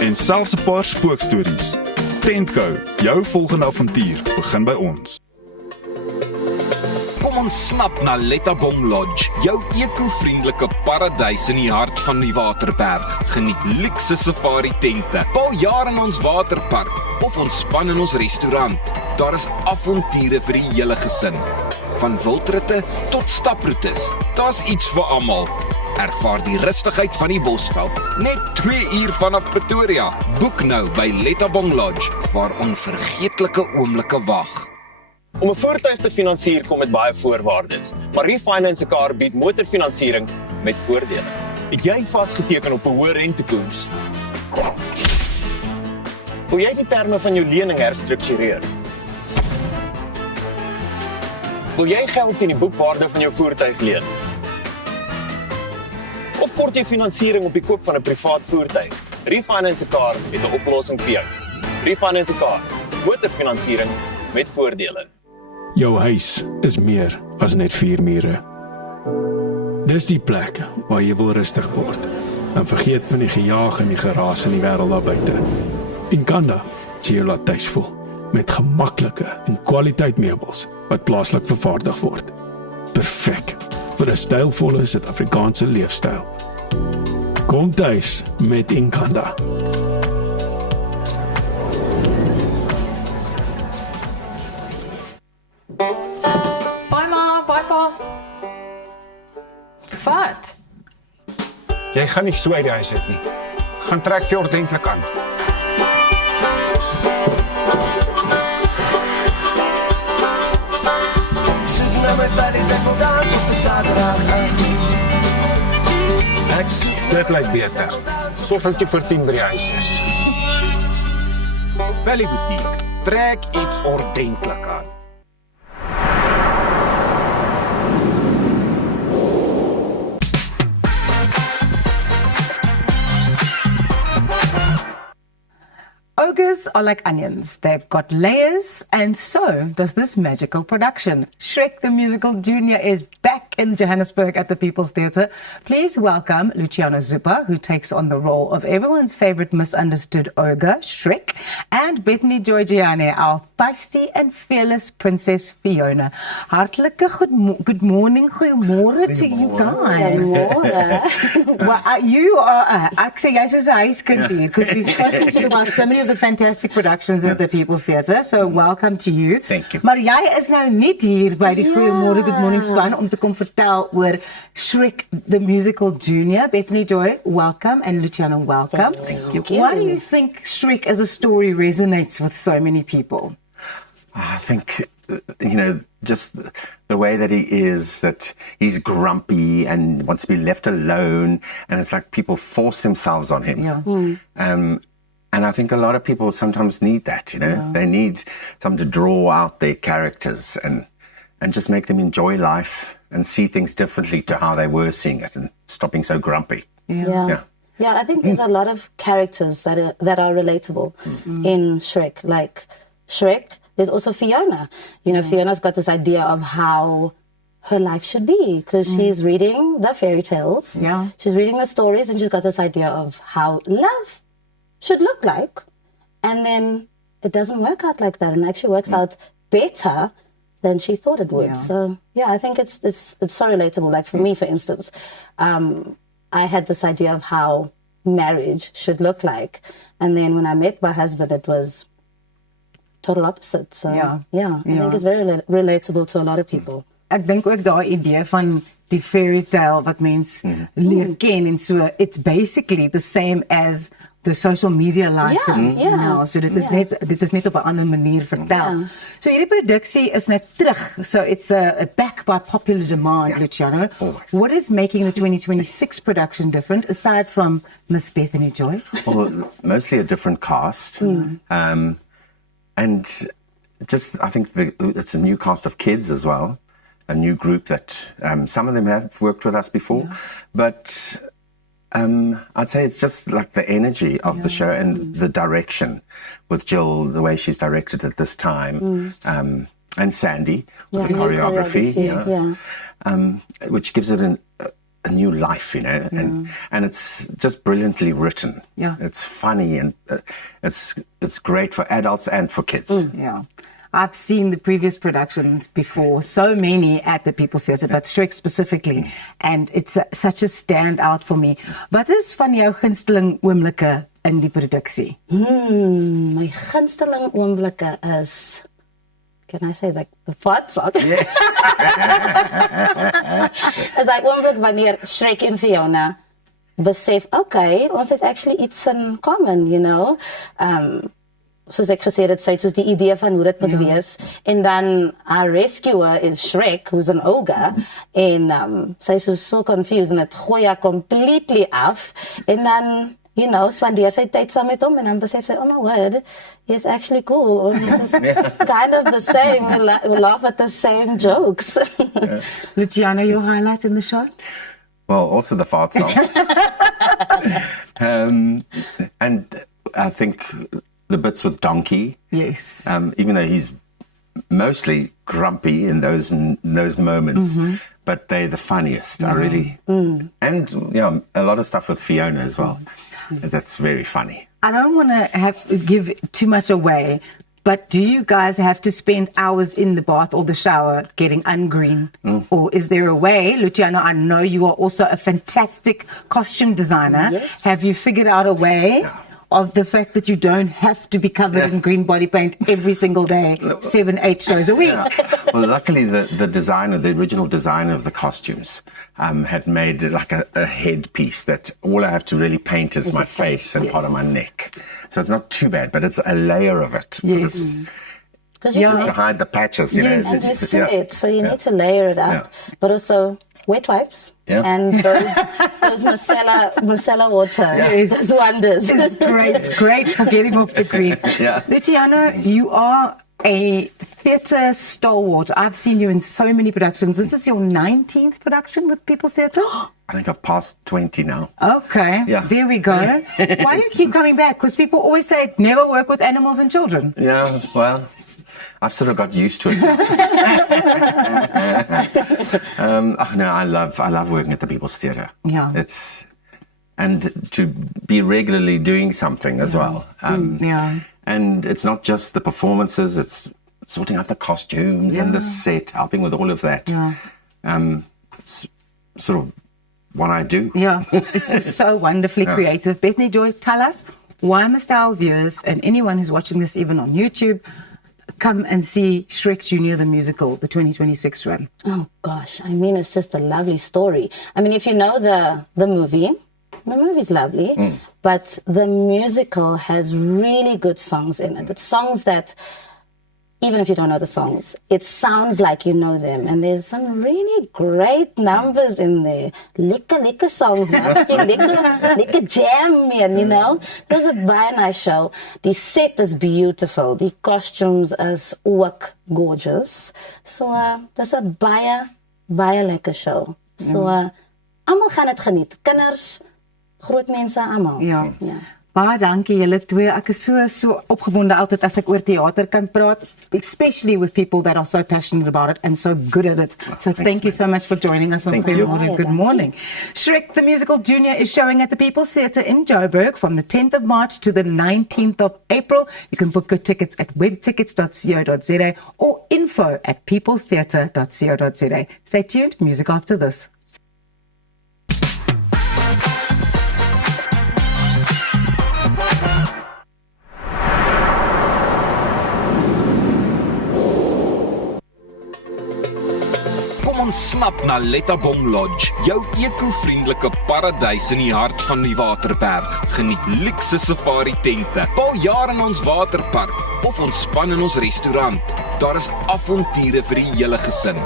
en selfs 'n paar spookstories. Tentco, jou volgende avontuur begin by ons. Kom ons snap na Lettabong Lodge, jou eco-vriendelike paradys in die hart van die Waterberg. Geniet luukse safari tente, bou jaar in ons waterpark of ontspan in ons restaurant. Daar is avonture vir die hele gesin. Van wildritte tot staproetes, daar's iets vir almal. Ervaar die rustigheid van die Bosveld, net 2 uur vanaf Pretoria. Boek nou by Lettabong Lodge, waar onvergeetlike oomblikke wag. Om 'n voertuig te finansier kom met baie voorwaardes, maar Refinance 'n Car bied motorfinansiering met voordele. Het jy vasgeteken op 'n hoë rentekoers? Wil jy die terme van jou lening herstruktureer? Wil jy geld teen die boekwaarde van jou voertuig leen? Of kort jy finansiering op die koop van 'n privaat voertuig? Refinance 'n Car het 'n oplossing vir jou. Refinance 'n Car, motorfinansiering met voordele. Jou huis is meer as net 4 mure. Dis die plek waar jy wil rustig word en vergeet van die gejaag en die geraas in die wêreld daar buite. Inkanda sê jy laat tuis voel met gemaklike en kwaliteit meubels wat plaaslik vervaardig word. Perfek vir 'n stylvolle Suid-Afrikaanse leefstyl. Kom tuis met Inkanda. Bye ma, bye pa. Wat? Jy gaan nie so uit die huis uit nie. Gaan trek jy ordentlik aan. Soek na my valleys, ek wil dans op 'n Saterdag aand. Ek soek Dit lyk beter. Sorg dat jy vir 10 by die huis is. Valley Boutique, trek iets ordentlik aan. Ogres are like onions. They've got layers, and so does this magical production. Shrek the Musical Junior is back in Johannesburg at the People's Theatre. Please welcome Luciano Zupa, who takes on the role of everyone's favorite misunderstood ogre, Shrek, and Bethany Georgiane, our feisty and fearless Princess Fiona. Hartlike good morning, goeiemôre to you guys. Well, you are, ek sê jy's soos 'n huiskind hier, because we've spoken to you about so many of the fantastic productions at the People's Theatre, so welcome to you. Thank you. Maar jy is nou net hier by die Goeiemôre Good Morning span om te kom vertel oor Shrek the Musical Junior. Bethany Joy, welcome, and Luciano, welcome. Thank you. Why do you think Shrek as a story resonates with so many people? I think, just the way that he is, that he's grumpy and wants to be left alone, and it's like people force themselves on him. Yeah. And I think a lot of people sometimes need that, They need someone to draw out their characters and just make them enjoy life and see things differently to how they were seeing it and stop being so grumpy. Yeah, I think there's a lot of characters that are relatable in Shrek. Like Shrek, there's also Fiona. Fiona's got this idea of how her life should be because she's reading the fairy tales. Yeah. She's reading the stories and she's got this idea of how love should look like. And then it doesn't work out like that, and actually works out better than she thought it would. Yeah. So I think it's so relatable. Like for me, for instance, I had this idea of how marriage should look like, and then when I met my husband, it was total opposite. So I think it's very relatable to a lot of people. Ek dink ook daai idee van die fairy tale wat mens leer ken en so, it's basically the same as the social media life that we see now. So dit is net op 'n ander manier vertel. So hierdie produksie is nou terug. So it's back by popular demand, Luciano. What is making the 2026 production different aside from Miss Bethany Joy? Well, mostly a different cast. And just, I think it's a new cast of kids as well. A new group that some of them have worked with us before. But I'd say it's just like the energy of the show and the direction with Jill, the way she's directed it this time, and Sandy with the choreography, which gives it a new life, and it's just brilliantly written. Yeah. It's funny and it's great for adults and for kids. Yeah. I've seen the previous productions before, so many at the People's Theatre, but Shrek specifically, and it's such a standout for me. Wat is van jou gunsteling oomblikke in die produksie? My gunsteling oomblikke is, can I say like the fart song? Is like oomblik wanneer Shrek en Fiona besef, okay, ons het actually iets in common, soos ek gesê het, sy het soos die idee van hoe dit moet wees, en dan our rescuer is Shrek, who's an ogre, en sy is so confused, en het gooi haar completely af, en dan, spandeer sy tyd saam met hom, en dan besef sy, oh my word, he's actually cool, or he's kind of the same, we laugh at the same jokes. Luciano, your highlight in the show? Well, also the fart song. And I think the bits with Donkey. Yes. Even though he's mostly grumpy in those moments, but they're the funniest. I really, and a lot of stuff with Fiona as well. That's very funny. I don't want to give too much away, but do you guys have to spend hours in the bath or the shower getting ungreen? Or is there a way, Luciano, I know you are also a fantastic costume designer. Yes. Have you figured out a way of the fact that you don't have to be covered in green body paint every single day, 7-8 shows a week? Well, luckily the designer, the original designer of the costumes, had made like a headpiece that all I have to really paint is my face and part of my neck. So it's not too bad, but it's a layer of it. Yes. Because to hide the patches, And you sweat, so you need to layer it up, but also wet wipes and those micellar water does wonders. It's great for getting off the green. Luciano, you are a theatre stalwart. I've seen you in so many productions. This is your 19th production with People's Theatre? I think I've passed 20 now. Okay, there we go. Why do you keep coming back? Because people always say, never work with animals and children. Yeah, well, I've sort of got used to it. I love working at the People's Theatre. Yeah. And to be regularly doing something as well. And it's not just the performances, it's sorting out the costumes and the set, helping with all of that. It's sort of what I do. Yeah, it's just so wonderfully creative. Bethany Joy, tell us, why must our viewers and anyone who's watching this even on YouTube come and see Shrek Jr. the musical, the 2026 run? Oh gosh, I mean, it's just a lovely story. I mean, if you know the movie, the movie's lovely, but the musical has really good songs in it. It's songs that, even if you don't know the songs, it sounds like you know them. And there's some really great numbers in there. Lekker songs, man. Lekker jam, man, There's a baie nice show. The set is beautiful. The costumes is ook gorgeous. So, there's a baie lekker show. So, almal gaan het geniet. Kinders, groot mense, almal. Ja. Baie dankie julle twee. Ek is so opgewonde altyd as ek oor theater kan praat, especially with people that are so passionate about it and so good at it. So thank you so much for joining us on Good Morning. Shrek the Musical Junior is showing at the People's Theatre in Joburg from the 10th of March to the 19th of April. You can book your tickets at webtickets.co.za or info@peoplestheatre.co.za. Stay tuned. Music after this. Ontsnap na Lettabong Lodge, jou eco-vriendelike paradys in die hart van die Waterberg. Geniet luukse safari tente, bou jaar in ons waterpark of ontspan in ons restaurant. Daar is avonture vir die hele gesin.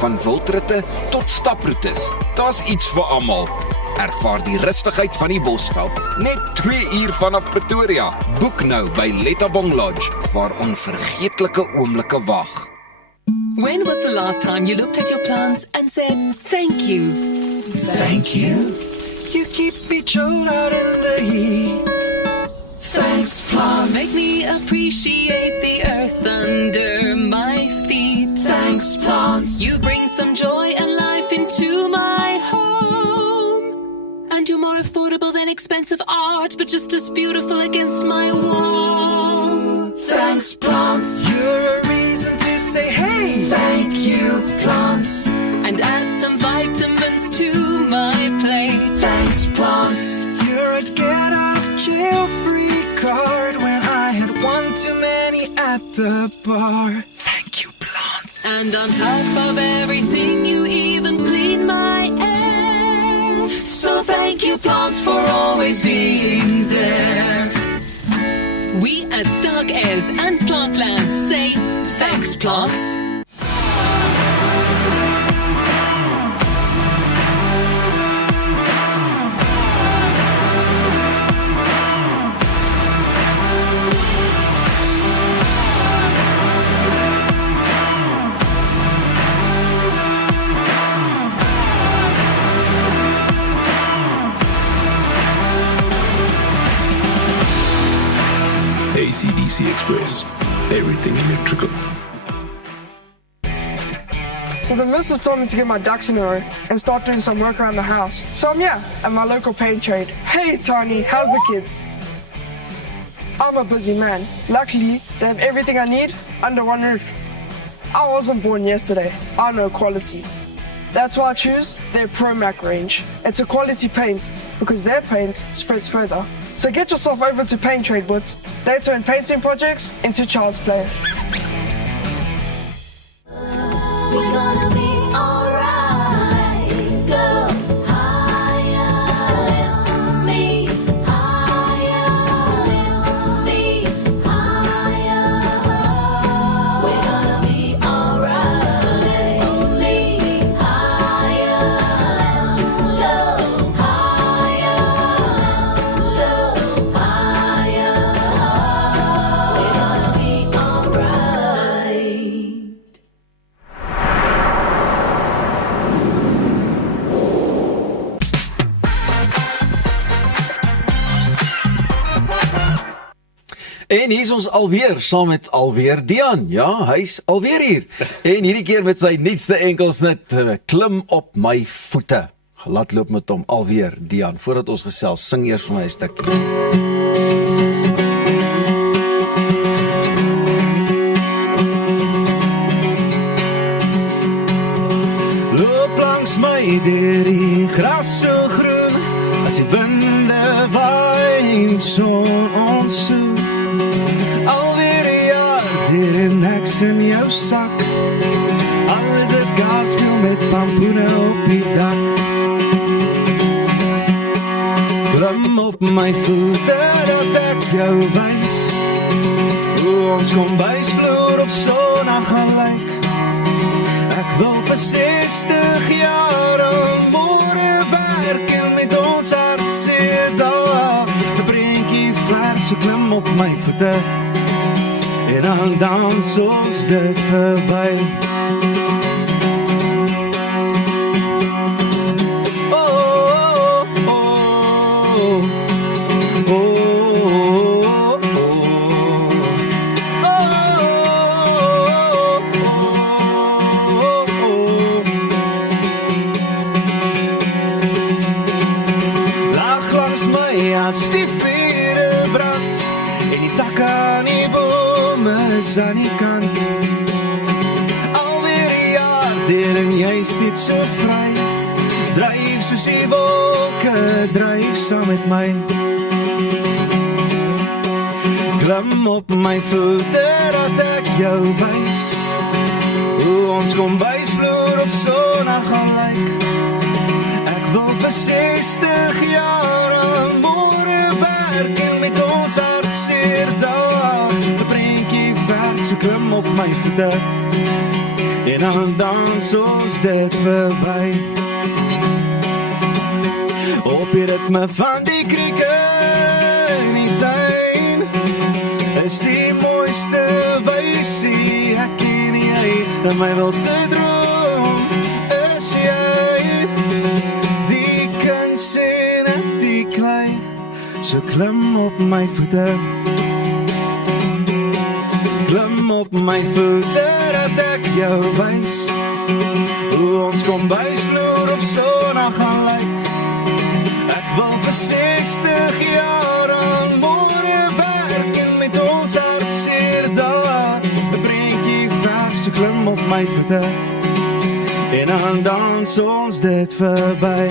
Van wildritte tot staproetes, daar's iets vir almal. Ervaar die rustigheid van die Bosveld, net 2 uur vanaf Pretoria. Boek nou by Lettabong Lodge, waar onvergeetlike oomblikke wag. When was the last time you looked at your plants and said, thank you? Thank you? You keep me chilled out in the heat. Thanks, plants. Make me appreciate the earth under my feet. Thanks, plants. You bring some joy and life into my home. And you're more affordable than expensive art, but just as beautiful against my wall. Thanks, plants. You're a reason to say, hey, thank you, plants. And add some vitamins to my plate. Thanks, plants. You're a get out of jail free card when I had one too many at the bar. Thank you, plants. And on top of everything, you even clean my air. So thank you, plants, for always being there. We as Stark Airs and Plantland say thanks, plants. ACDC Express. Everything electrical. So the missus told me to get my ducks in a row and start doing some work around the house. So I'm here at my local paint trade. Hey Tiny, how's the kids? I'm a busy man. Luckily, they have everything I need under one roof. I wasn't born yesterday. I know quality. That's why I choose their ProMac range. It's a quality paint because their paint spreads further. So get yourself over to Paint Trade, but they turn painting projects into child's play. We're gonna be alright. Go higher, lift me higher, lift me higher. We're gonna be alright. Lift me higher. Let's go higher. Let's go higher. We're gonna be alright. En hier is ons alweer, saam met alweer Dian. Ja, hy's alweer hier. En hierdie keer met sy nuutste enkelsnit, klim op my voete. Laat loop met hom alweer Dian. Voordat ons gesels, sing eers vir my 'n stukkie. Loop langs my deur die gras so groen, as die winde waai en die son ons soen. Alweer 'n jaar deur en ek's in jou sak. Al is het kaartspel met pampoene op die dak. Klim op my voete dat ek jou wys hoe ons kombuisvloer op Sondag gaan lyk. Ek wil vir 60 jaar al môre werk en met ons hartseer daar 'n prentjie vers, so klim op my voete en dan dans ons dit verby. As die vere brand en die takke aan die bome is aan die kant. Alweer 'n jaar deur en jy's net so vry. Dryf soos die wolke, dryf saam met my. Klim op my voete dat ek jou wys hoe ons kombuisvloer op Sondag gaan lyk. Ek wil vir 60 jaar aan môre werk en met ons hartseer daar 'n prentjie vers, so klim op my voete en dan dans ons dit verby. Op die ritme van die krieke in die tuin is die mooiste wysie ek en jy. En my wildste droom is jy. Die kuns en klim op my voete. Klim op my voete, dat ek jou wys hoe ons kombuisvloer op Sondag gaan lyk. Ek wil vir 60 jaar aan môre werk en met ons hartseer daar 'n prentjie verf, so klim op my voete en dan dans ons dit verby.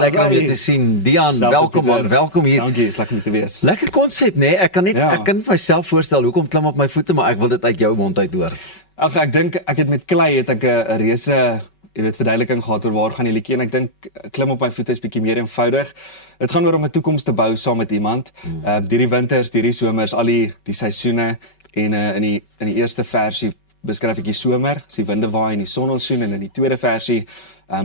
Lekker om jou te sien. Dian, welkom man, welkom hier. Dankie, is lekker om te wees. Lekker konsep, nee. Ek kan nie myself voorstel hoekom klim op my voete, maar ek wil dit uit jou mond uit hoor. Ag, ek dink ek het met Klei 'n reuse, verduideliking gehad oor waar gaan die liedjie en ek dink klim op my voete is bietjie meer eenvoudig. Dit gaan oor om 'n toekoms te bou saam met iemand. Hierdie winters, hierdie somers, al die seisoene en in die eerste versie beskryf ek die somer, as die winde waai en die son ons soen, en in die tweede versie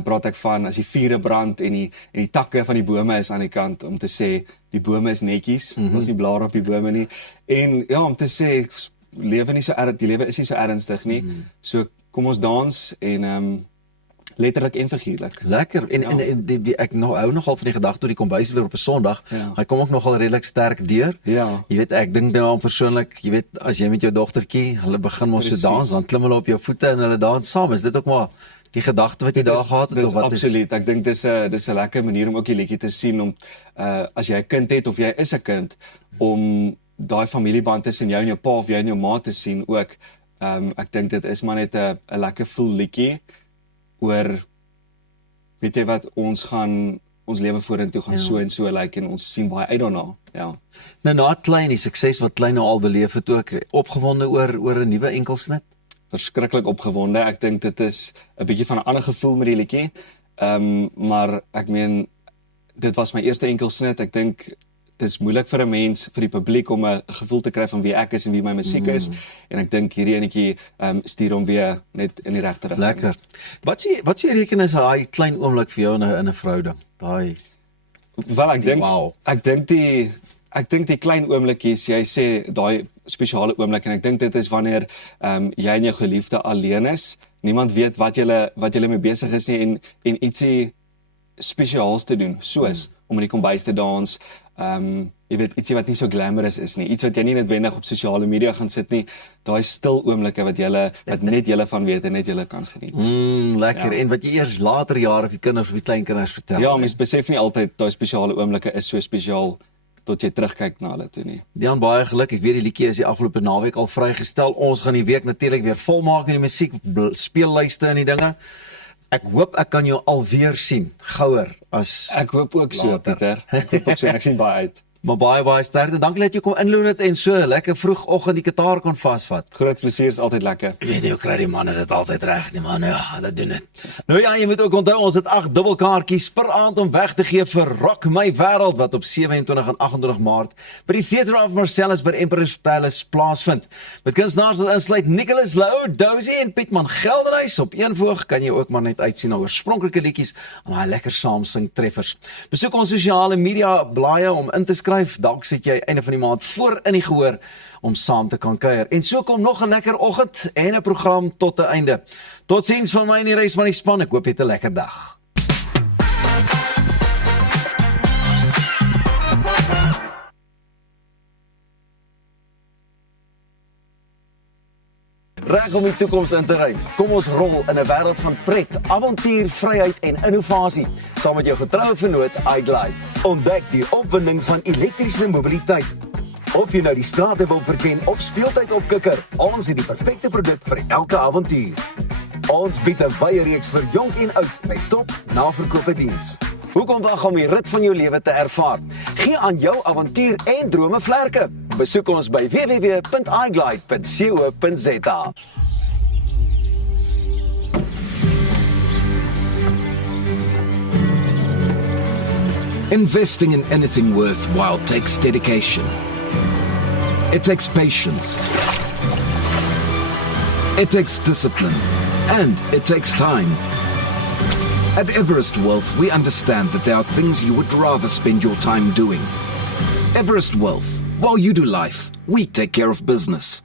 praat ek van as die vure brand en die takke van die bome is aan die kant, om te sê die bome is netjies, ons nie blare op die bome nie, en ja, om te sê die lewe is nie so ernstig nie, so kom ons dans en letterlik en figuurlik. Lekker, en ek hou nogal van die gedagte oor die kombuisvloer op 'n Sondag, hy kom ook nogal redelik sterk deur. Ja. Jy weet, ek dink nou aan persoonlik, jy weet, as jy met jou dogtertjie, hulle begin mos so dans, dan klim hulle op jou voete en hulle dans saam, is dit ook maar die gedagte wat jy daar gehad het? Dit is absoluut, ek dink dis 'n lekker manier om ook die liedjie te sien, om as jy 'n kind het, of jy is 'n kind, om daai familieband tussen jou en jou pa, of jy en jou ma te sien ook, ek dink dit is maar net 'n lekker voel liedjie, oor, weet jy wat, ons lewe vorentoe gaan so en so lyk, en ons sien baie uit daarna, ja. Nou na Klein, die sukses wat Klein nou al beleef het ook, opgewonde oor 'n nuwe enkelsnit? Verskriklik opgewonde, ek dink dit is 'n bietjie van 'n ander gevoel met die liedjie, maar ek meen, dit was my eerste enkelsnit, ek dink, dit is moeilik vir 'n mens, vir die publiek, om 'n gevoel te kry van wie ek is en wie my musiek is, en ek dink hierdie enetjie stuur hom weer net in die regte rigting. Lekker. Wat sê reken is daai klein oomblik vir jou in 'n verhouding? Daai Wel, ek dink die klein oomblikies, jy sê daai spesiale oomblik, en ek dink dit is wanneer jy en jou geliefde alleen is, niemand weet wat julle mee besig is nie, en ietsie spesiaals te doen, soos om in die kombuis te dans, jy weet, ietsie wat nie so glamorous is nie, iets wat jy nie noodwendig op sosiale media gaan sit nie, daai stil oomblikke wat net julle van weet en net julle kan geniet. Lekker, en wat jy eers later jare of die kinders of die kleinkinders vertel. Ja, mens besef nie altyd daai spesiale oomblikke is so spesiaal tot jy terugkyk na hulle toe nie. Dian, baie geluk. Ek weet die liedjie is die afgelope naweek al vrygestel. Ons gaan die week natuurlik weer volmaak met die musiek, speellyste en die dinge. Ek hoop ek kan jou alweer sien, gouer as ek hoop ook so, Pieter. Ek hoop ook so, en ek sien baie uit. Maar baie sterkte. Dankie dat jy kom inloer het en so lekker vroegoggend die gitaar kon vasvat. Groot plesier, is altyd lekker. Ek weet nie hoe kry die manne dit altyd reg nie, man. Ja, hulle doen dit. Nou ja, jy moet ook onthou, ons het 8 dubbelkaartjies per aand om weg te gee vir Rock My Wêreld, wat op 27 en 28 Maart by die Theatre of Marcellus by Emperor's Palace plaasvind. Met kunstenaars wat insluit Nicholas Lou, Dozy en Pietman Geldenhuys. Op een voog kan jy ook maar net uitsien na oorspronklike liedjies en daai lekker saamsing treffers. Besoek ons sosiale media blaaie om in te skryf. Dalk sit jy einde van die maand voor in die gehoor om saam te kan kuier. En so kom nog 'n lekker oggend en 'n program tot 'n einde. Totsiens van my en die res van die span. Ek hoop jy het 'n lekker dag. Reg om die toekoms in te ry. Kom ons rol in 'n wêreld van pret, avontuur, vryheid en innovasie. Saam met jou getroue vennoot iGlide. Ontdek die opwinding van elektriese mobiliteit. Of jy nou die strate wil verken of speeltyd opkikker, ons het die perfekte produk vir elke avontuur. Ons bied 'n wye reeks vir jonk en oud met top naverkope diens. Hoekom dan om die rit van jou lewe te ervaar? Gee aan jou avontuur en drome vlerke. Besoek ons by www.iglide.co.za. Investing in anything worthwhile takes dedication. It takes patience. It takes discipline. And it takes time. At Everest Wealth, we understand that there are things you would rather spend your time doing. Everest Wealth. While you do life, we take care of business.